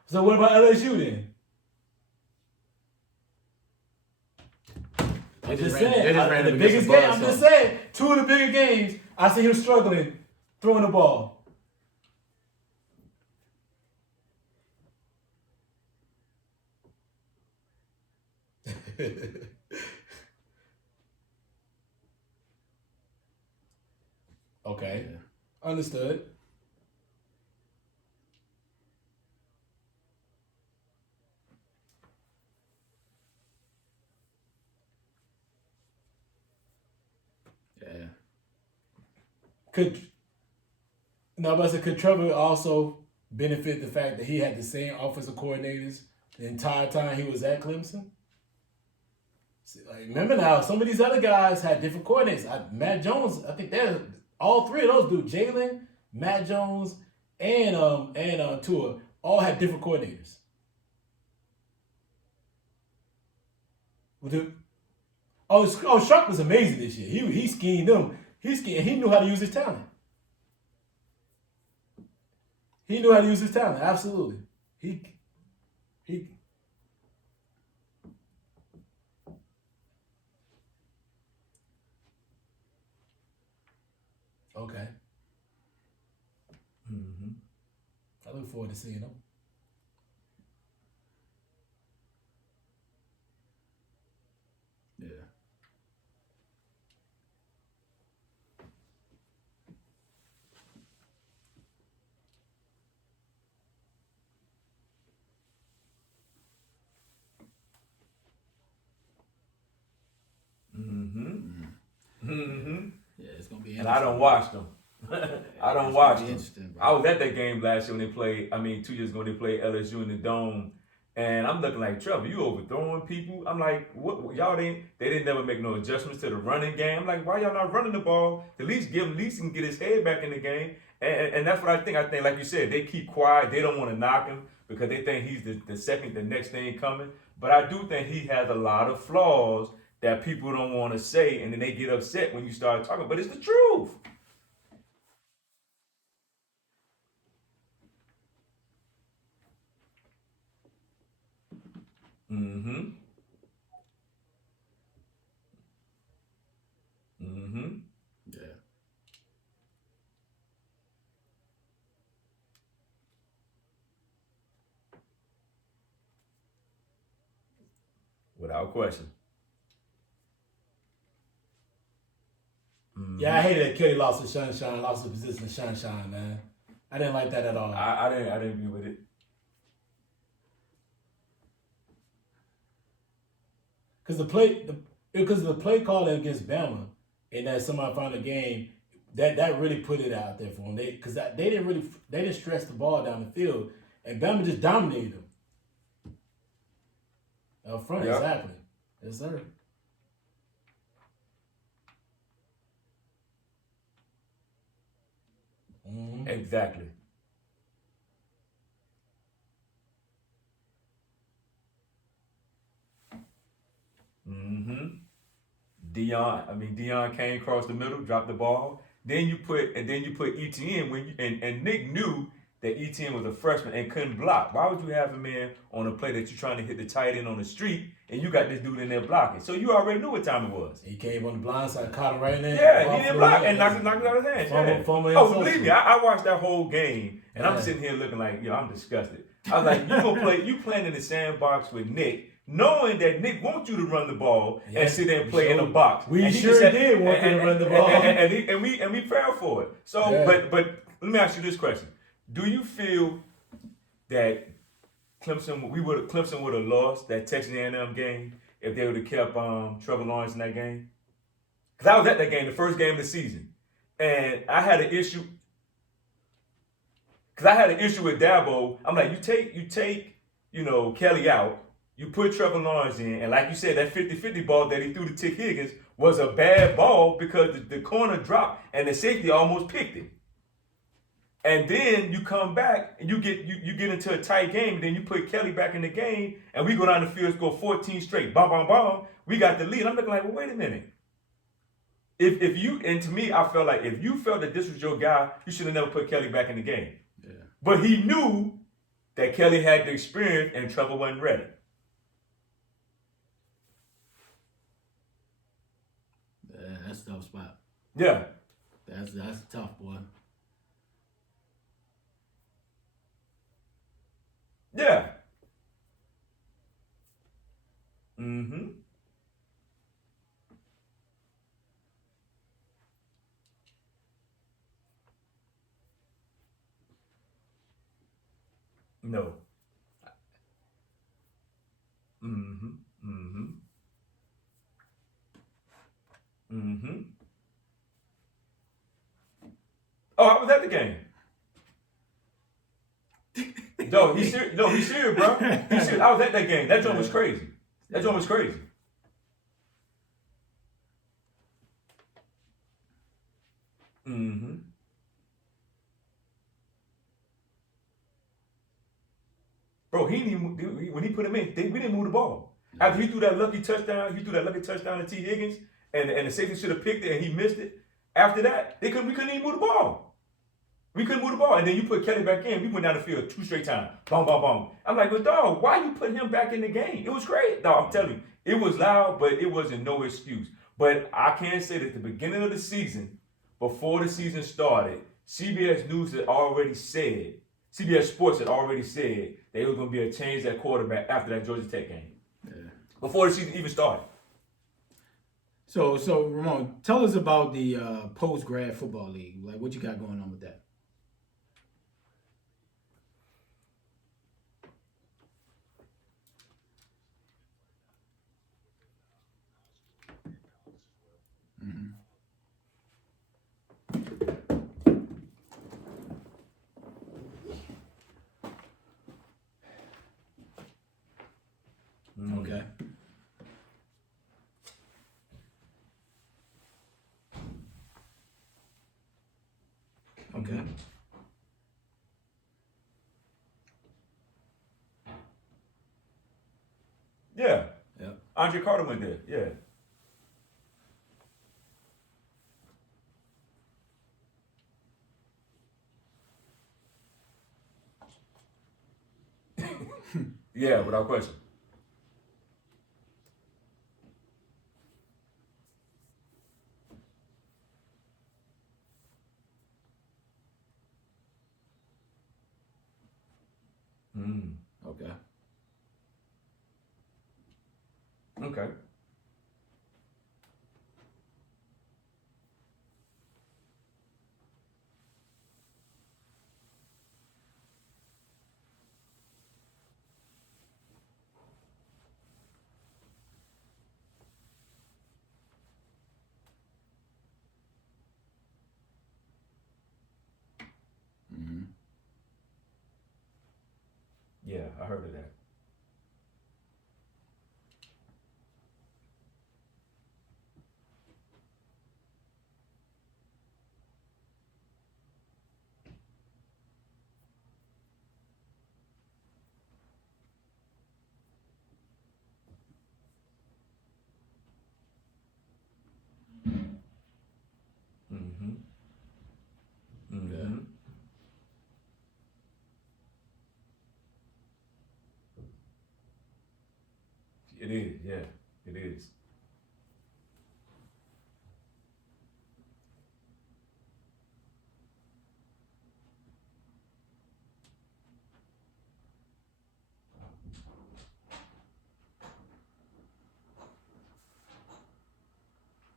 So what about LSU then? I'm just saying, the biggest game. I'm just saying, two of the bigger games, I see him struggling throwing the ball. Okay, understood. Yeah. Could Trevor also benefit the fact that he had the same offensive coordinators the entire time he was at Clemson? See, like, remember now, some of these other guys had different coordinators. Matt Jones, I think they're all three of those dudes, Jalen, Matt Jones, and Tua, all had different coordinators. Shark was amazing this year. He schemed them. He knew how to use his talent. He knew how to use his talent. Absolutely. He okay. I look forward to seeing him. Yeah. Yeah, it's gonna be interesting. And I don't watch them. I don't watch them. Interesting, bro. I was at that game last year when they played. 2 years ago they played LSU in the Dome, and I'm looking like, Trevor, you overthrowing people. I'm like, what? Y'all didn't? They didn't never make no adjustments to the running game. I'm like, why y'all not running the ball? At least give him, at least he can get his head back in the game. And that's what I think. I think, like you said, they keep quiet. They don't want to knock him because they think he's the next thing coming. But I do think he has a lot of flaws that people don't want to say, and then they get upset when you start talking. But it's the truth. Mm-hmm. Mm-hmm. Yeah. Without question. Yeah, I hated that Kelly lost the position to Sunshine, man. I didn't like that at all. I didn't agree with it. Because the play calling against Bama in that semifinal game, that really put it out there for them. They didn't stretch the ball down the field, and Bama just dominated them up front. Yep. Exactly. Yes, sir. Mm-hmm. Exactly. Dion came across the middle, dropped the ball. Then you put ETN and Nick knew that ETN was a freshman and couldn't block. Why would you have a man on a play that you're trying to hit the tight end on the street and you got this dude in there blocking? So you already knew what time it was. He came on the blind side, caught him right in there. Yeah, he didn't block and knocked it out of his hands. Believe me, I watched that whole game and I'm sitting here looking like, I'm disgusted. I was like, you playing in the sandbox with Nick, knowing that Nick wants you to run the ball and sit there and play in the box. We sure did want him to run the ball. And we fell for it. So, but let me ask you this question. Do you feel that Clemson would have lost that Texas A&M game if they would have kept Trevor Lawrence in that game? Because I was at that game, the first game of the season, and I had an issue. Because I had an issue with Dabo. I'm like, you take Kelly out, you put Trevor Lawrence in, and like you said, that 50-50 ball that he threw to Tick Higgins was a bad ball because the corner dropped and the safety almost picked it. And then you come back and you get into a tight game, and then you put Kelly back in the game, and we go down the field, score 14 straight, bam, bam, bam. We got the lead. I'm looking like, well, wait a minute. If you, and to me, I felt like if you felt that this was your guy, you should have never put Kelly back in the game. Yeah. But he knew that Kelly had the experience and Trevor wasn't ready. Yeah, that's a tough spot. Yeah. That's tough, boy. Yeah. Mm-hmm. No. Mm-hmm. Mm-hmm. Mm-hmm. Oh, I was at the game. No, he's serious. No, he's serious, bro. He's serious. I was at that game. That joint was crazy. That joint was crazy. Mm-hmm. Bro, he didn't even, when he put him in, we didn't move the ball. After he threw that lucky touchdown, to T. Higgins, and the safety should have picked it and he missed it. After that, we couldn't even move the ball. We couldn't move the ball. And then you put Kelly back in. We went down the field 2 straight times. Boom, boom, boom. I'm like, well, dog, why you put him back in the game? It was great. Dog, I'm telling you, it was loud, but it wasn't no excuse. But I can say that at the beginning of the season, before the season started, CBS Sports had already said there was going to be a change at quarterback after that Georgia Tech game. Yeah. Before the season even started. So Ramon, tell us about the post-grad football league. Like, what you got going on with that? Okay. Okay. Yeah. Yeah. Andre Carter went there. Yeah. Yeah, without question. Okay. Okay. Yeah, I heard of that. Mm-hmm. Mm-hmm. It is, yeah. It is.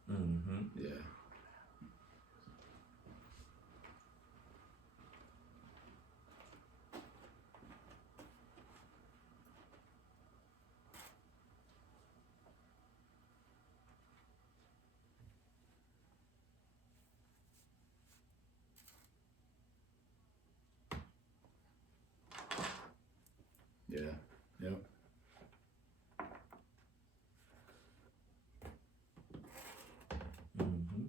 Mm-hmm. Yeah. Yeah. Yep. Mm-hmm.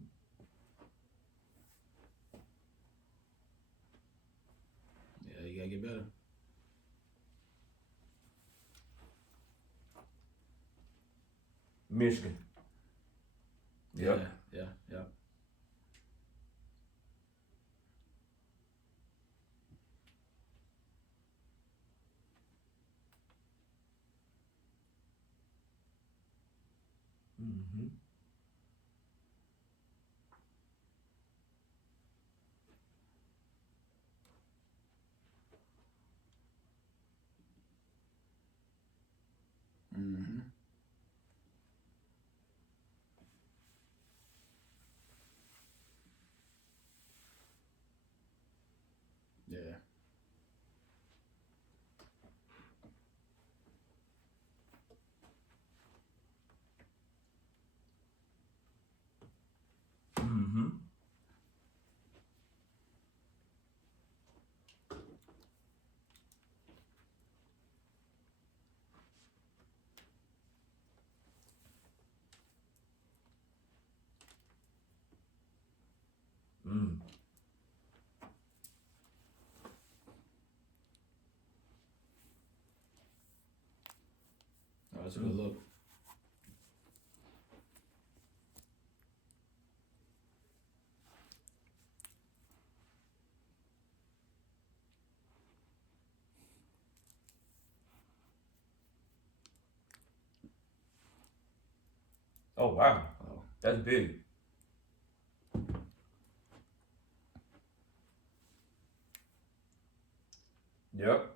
Yeah, you gotta get better. Michigan. Yep. Yeah. Yeah. Mm-hmm. Mm-hmm. Yeah. Mm-hmm. Mm. Oh, that's a good look. Oh wow. Oh. That's big. Yep.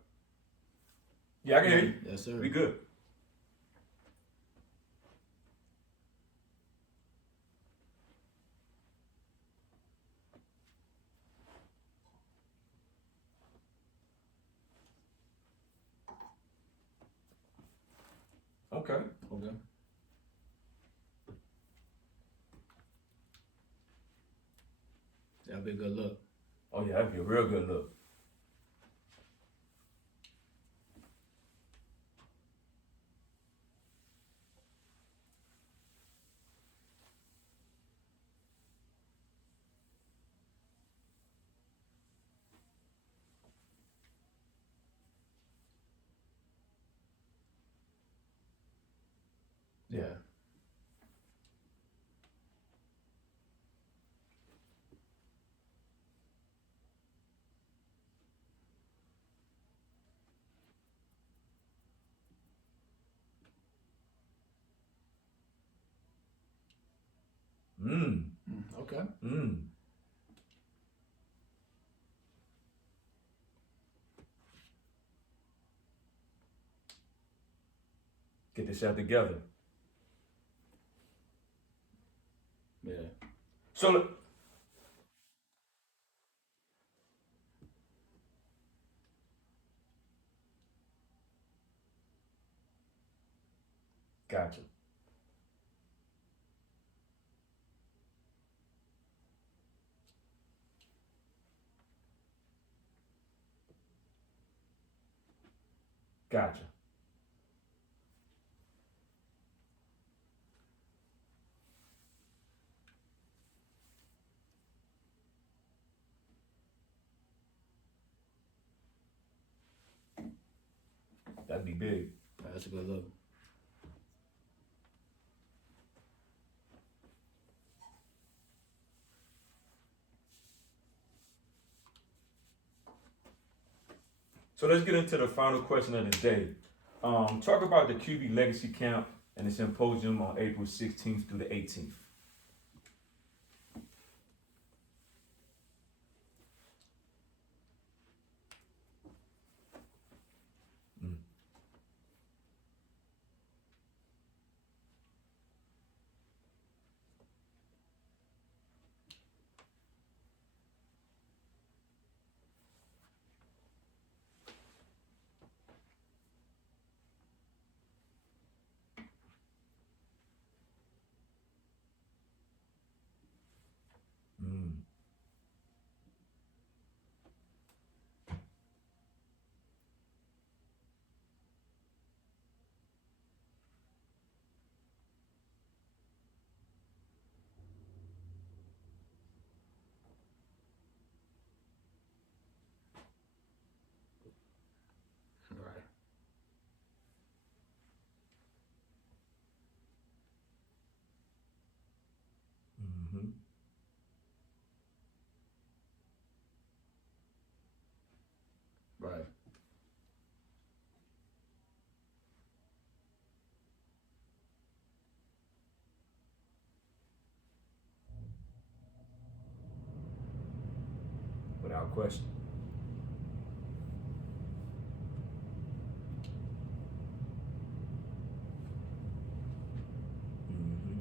Yeah, I can hear you. Yes, sir. We good. Okay. Okay. That'll be a good look. Oh yeah, that'd be a real good look. Yeah. Mm. Okay. Mm. Get yourself together. Yeah. So gotcha. Gotcha. That'd be big. That's a good look. So let's get into the final question of the day. Talk about the QB Legacy Camp and the symposium on April 16th through the 18th. Right. Mm-hmm. Right. Without question. Mm-hmm.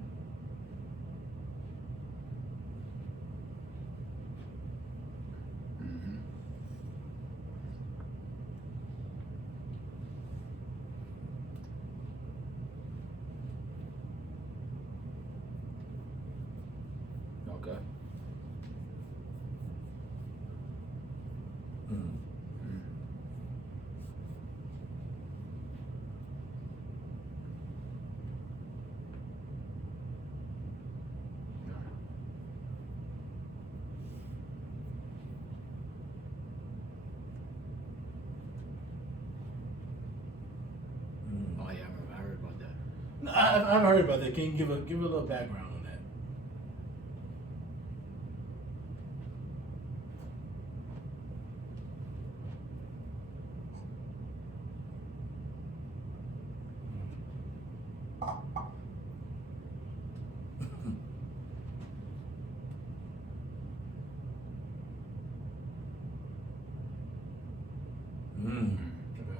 Mm-hmm. Okay. Mm. Oh yeah, I heard about that. No, I've heard about that. Can you give a little background on that? Mm. Okay.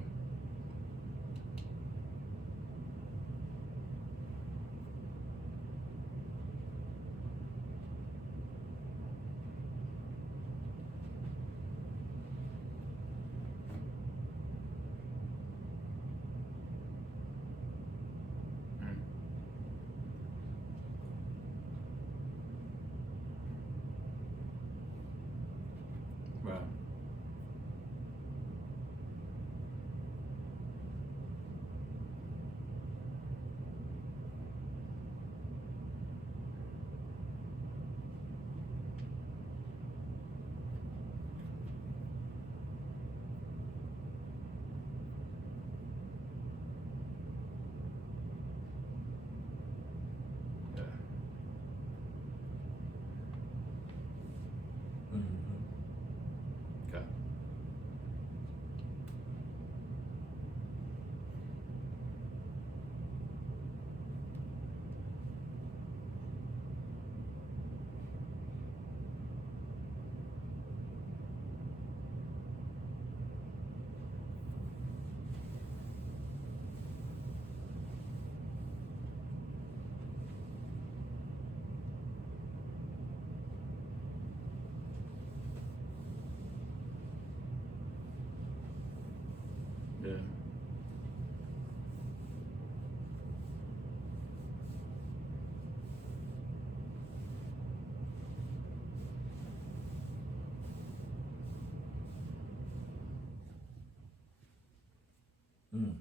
Mm.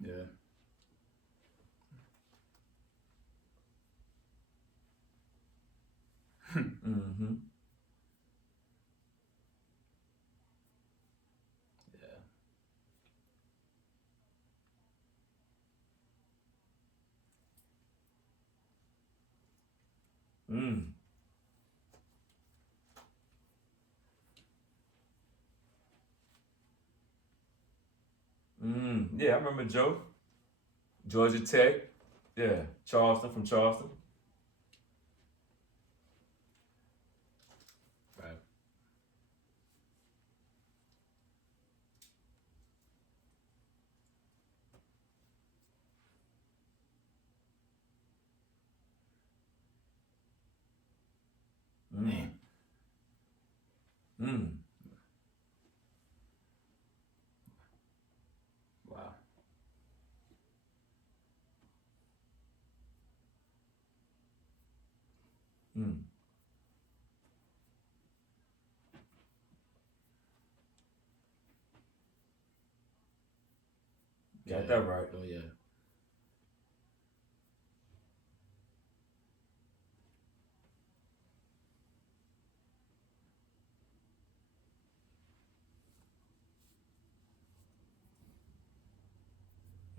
Yeah. Mm-hmm. Yeah. Mm. Mm. Yeah, I remember Joe. Georgia Tech. Yeah. Charleston from Charleston. Right. Mm. Mm. Wow. Mm. Got that right. Oh yeah.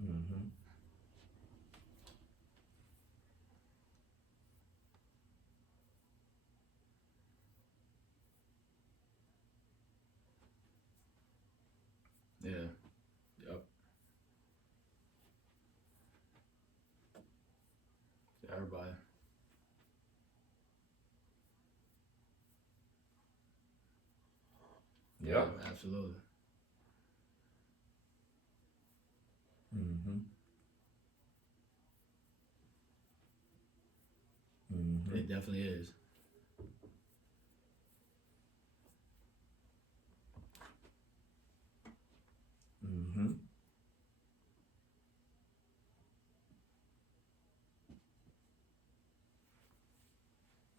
Mm-hmm. Yeah. Yep. Everybody. Yep. Yeah, absolutely. Mm-hmm. Mm-hmm. It definitely is. Mm-hmm.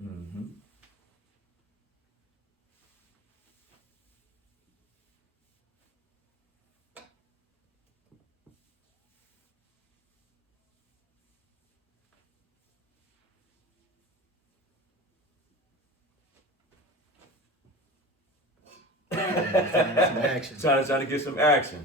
Mm-hmm. Some action. Trying to get some action.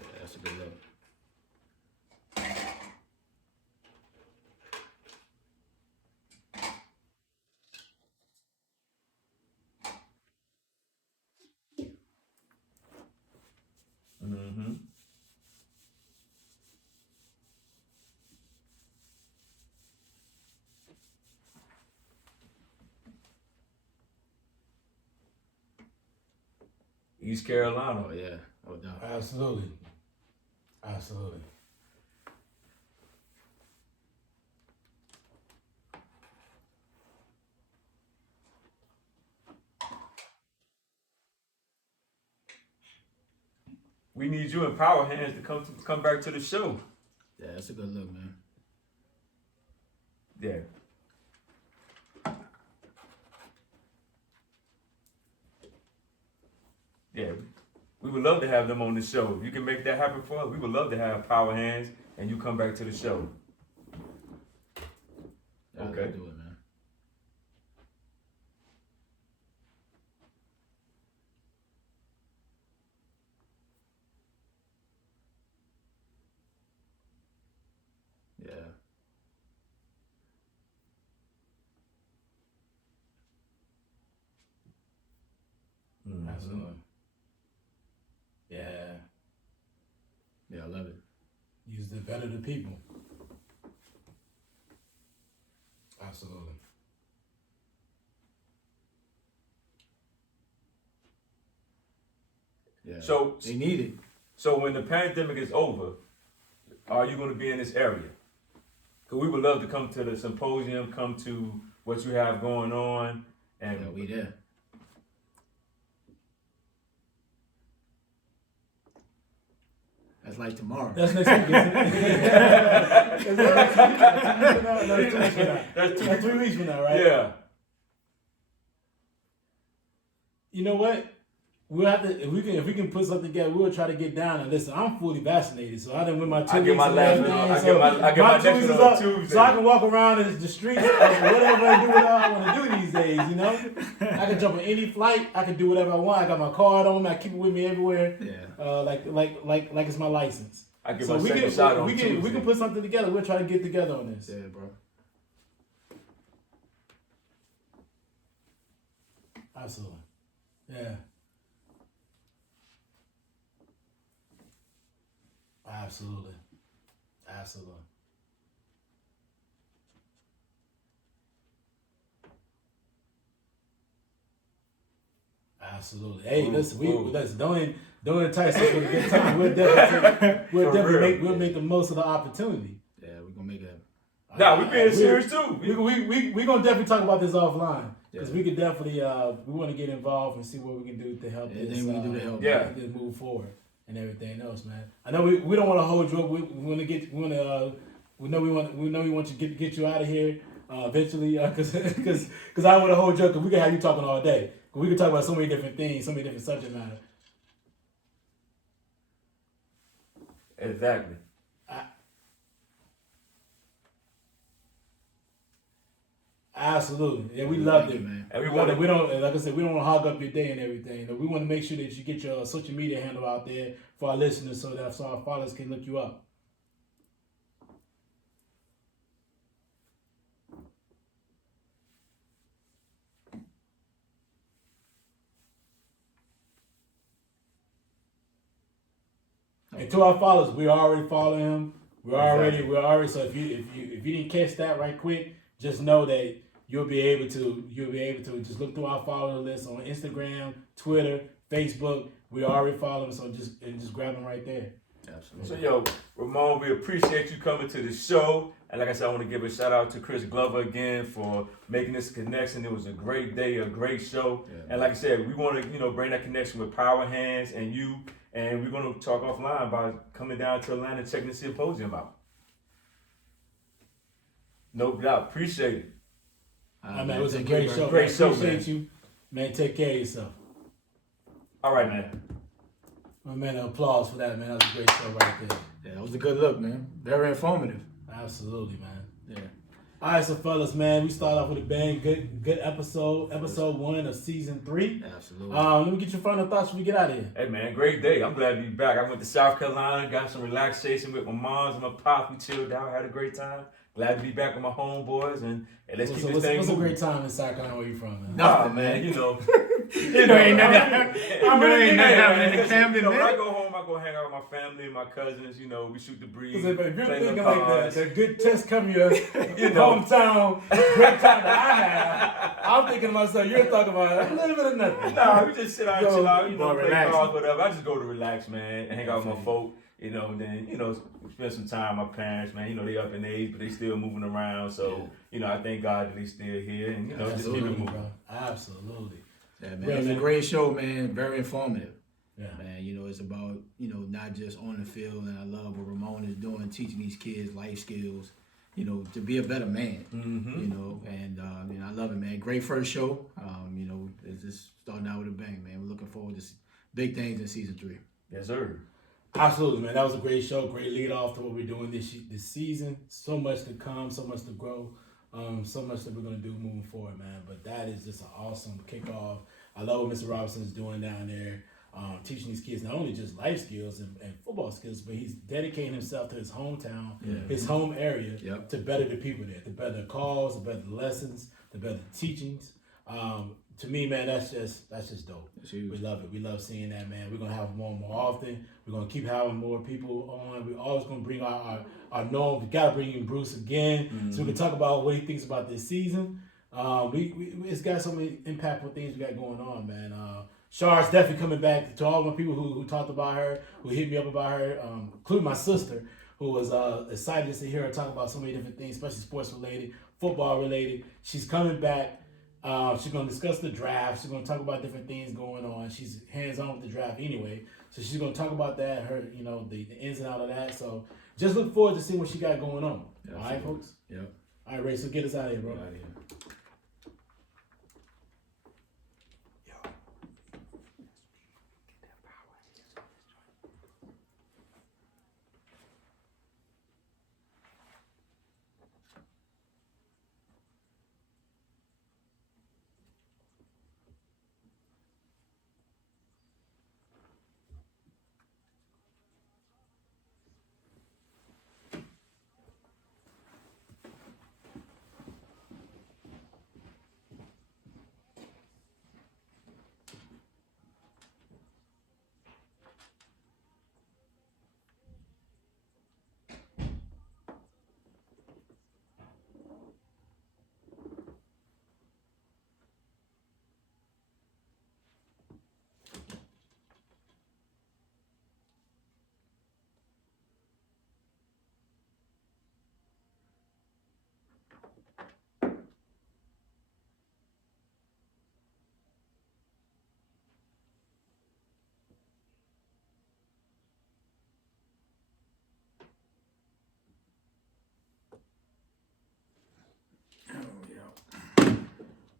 Yeah, that's a good look. Mm-hmm. East Carolina. Oh yeah. Oh doubt. Absolutely. Absolutely. We need you in Power Hands to come back to the show. Yeah, that's a good look, man. Yeah. Yeah. We would love to have them on the show. If you can make that happen for us, we would love to have Power Hands and you come back to the show. Yeah, Okay. I'll do it, man. Yeah. Mm-hmm. Absolutely. Yeah. Yeah, I love it. Use the better the people. Absolutely. Yeah. So they need it. So when the pandemic is over, are you going to be in this area? Because we would love to come to the symposium, come to what you have going on. And Yeah, we there. That's like tomorrow. That's next week, isn't it? That's 3 weeks from now, right? yeah. You know what? We'll have to if we can put something together. We'll try to get down and listen. I'm fully vaccinated, so I done win my 2 I weeks. get my last one. I get my 2 next weeks one is on up, Tuesday. so I can walk around in the streets, whatever I do, whatever I want to do these days. You know, I can jump on any flight. I can do whatever I want. I got my card on me. I keep it with me everywhere. Yeah. Like it's my license. I get So my we second can shot on we Tuesday. can put something together. We'll try to get together on this. Yeah, bro. Absolutely. Yeah. Absolutely. Absolutely. Absolutely. Hey, listen, don't entice us with a good time. We'll make the most of the opportunity. Yeah, we're gonna make it. Nah, we being serious too. We're gonna definitely talk about this offline. Because Yeah. we could definitely we want to get involved and see what we can do to help Anything we can do to help. this move forward and everything else, man. I know we don't want to hold you up. We want to get you out of here eventually because I don't want to hold you up because we can have you talking all day. We can talk about so many different things, so many different subject matter. Exactly. Absolutely, yeah, we loved Thank it, you, man. And We don't, like I said, we don't want to hog up your day and everything. We want to make sure that you get your social media handle out there for our listeners, so our followers can look you up. And to our followers, we already follow him. We're already. So if you didn't catch that right quick, just know that you'll be able to just look through our follower list on Instagram, Twitter, Facebook. We already follow them, so just grab them right there. Absolutely. So yo, Ramon, we appreciate you coming to the show. And like I said, I want to give a shout out to Chris Glover again for making this connection. It was a great day, a great show. Yeah, and like I said, we want to bring that connection with Power Hands and you. And we're going to talk offline about coming down to Atlanta and checking the symposium out. No doubt. Appreciate it. Man, it was a thank great you, show. Great man. show, Appreciate you, man. Take care of yourself. All right, man. My man, applause for that, man. That was a great show right there. Yeah, that was a good look, man. Very informative. Absolutely, man. Yeah. All right, so fellas, man, we start off with a bang. Good episode 1 of season 3. Absolutely. Let me get your final thoughts before we get out of here. Hey, man, great day. I'm glad to be back. I went to South Carolina, got some relaxation with my moms and my pops. We chilled out, had a great time. Glad to be back with my homeboys, and let's keep this thing What's a moving. great time in South Carolina? Where you from, man? Nah, man, you know. ain't nothing happening in Camden, When I man. go home, I go hang out with my family and my cousins. We shoot the breeze. Because if you're play thinking the like cards. that good test come your hometown, great time that I have, I'm thinking to myself, you're talking about a little bit of nothing. Nah, we just sit out, chill out, play relax. cards, whatever. I just go to relax, man, and hang out with my folk. And then, spend some time with my parents, man. They up in age, but they still moving around. So, I thank God that they still here. And, just keep it Absolutely, moving. bro. Absolutely. Yeah, man. It was a great show, man. Very informative. Yeah. Man, it's about, not just on the field. And I love what Ramon is doing, teaching these kids life skills, to be a better man. Mm-hmm. And I love it, man. Great first show. It's just starting out with a bang, man. We're looking forward to big things in season 3. Yes, sir. Absolutely, man. That was a great show. Great lead off to what we're doing this season. So much to come, so much to grow, so much that we're going to do moving forward, man. But that is just an awesome kickoff. I love what Mr. Robinson is doing down there, teaching these kids not only just life skills and football skills, but he's dedicating himself to his hometown, his home area, to better the people there, to better the calls, to better the lessons, to better the teachings. To me, man, that's just dope. We love it. We love seeing that, man. We're gonna have them on more often. We're gonna keep having more people on. We're always gonna bring our norm. We gotta bring in Bruce again, so we can talk about what he thinks about this season. It's got so many impactful things we got going on, man. Char's definitely coming back. To all my people who talked about her, who hit me up about her, including my sister, who was excited just to hear her talk about so many different things, especially sports related, football related. She's coming back. She's going to discuss the draft. She's going to talk about different things going on. She's hands-on with the draft anyway. So she's going to talk about that, her, the ins and outs of that. So just look forward to seeing what she got going on. Yeah, all right, folks? Yep. All right, Ray, so get us out of here, bro. Get out of here.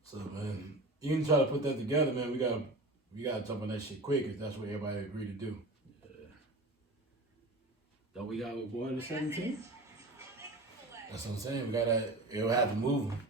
So, man, you can try to put that together, man. We gotta jump on that shit quick, because that's what everybody agreed to do. Don't we got a boy in the 17th? That's what I'm saying. It'll have to move him.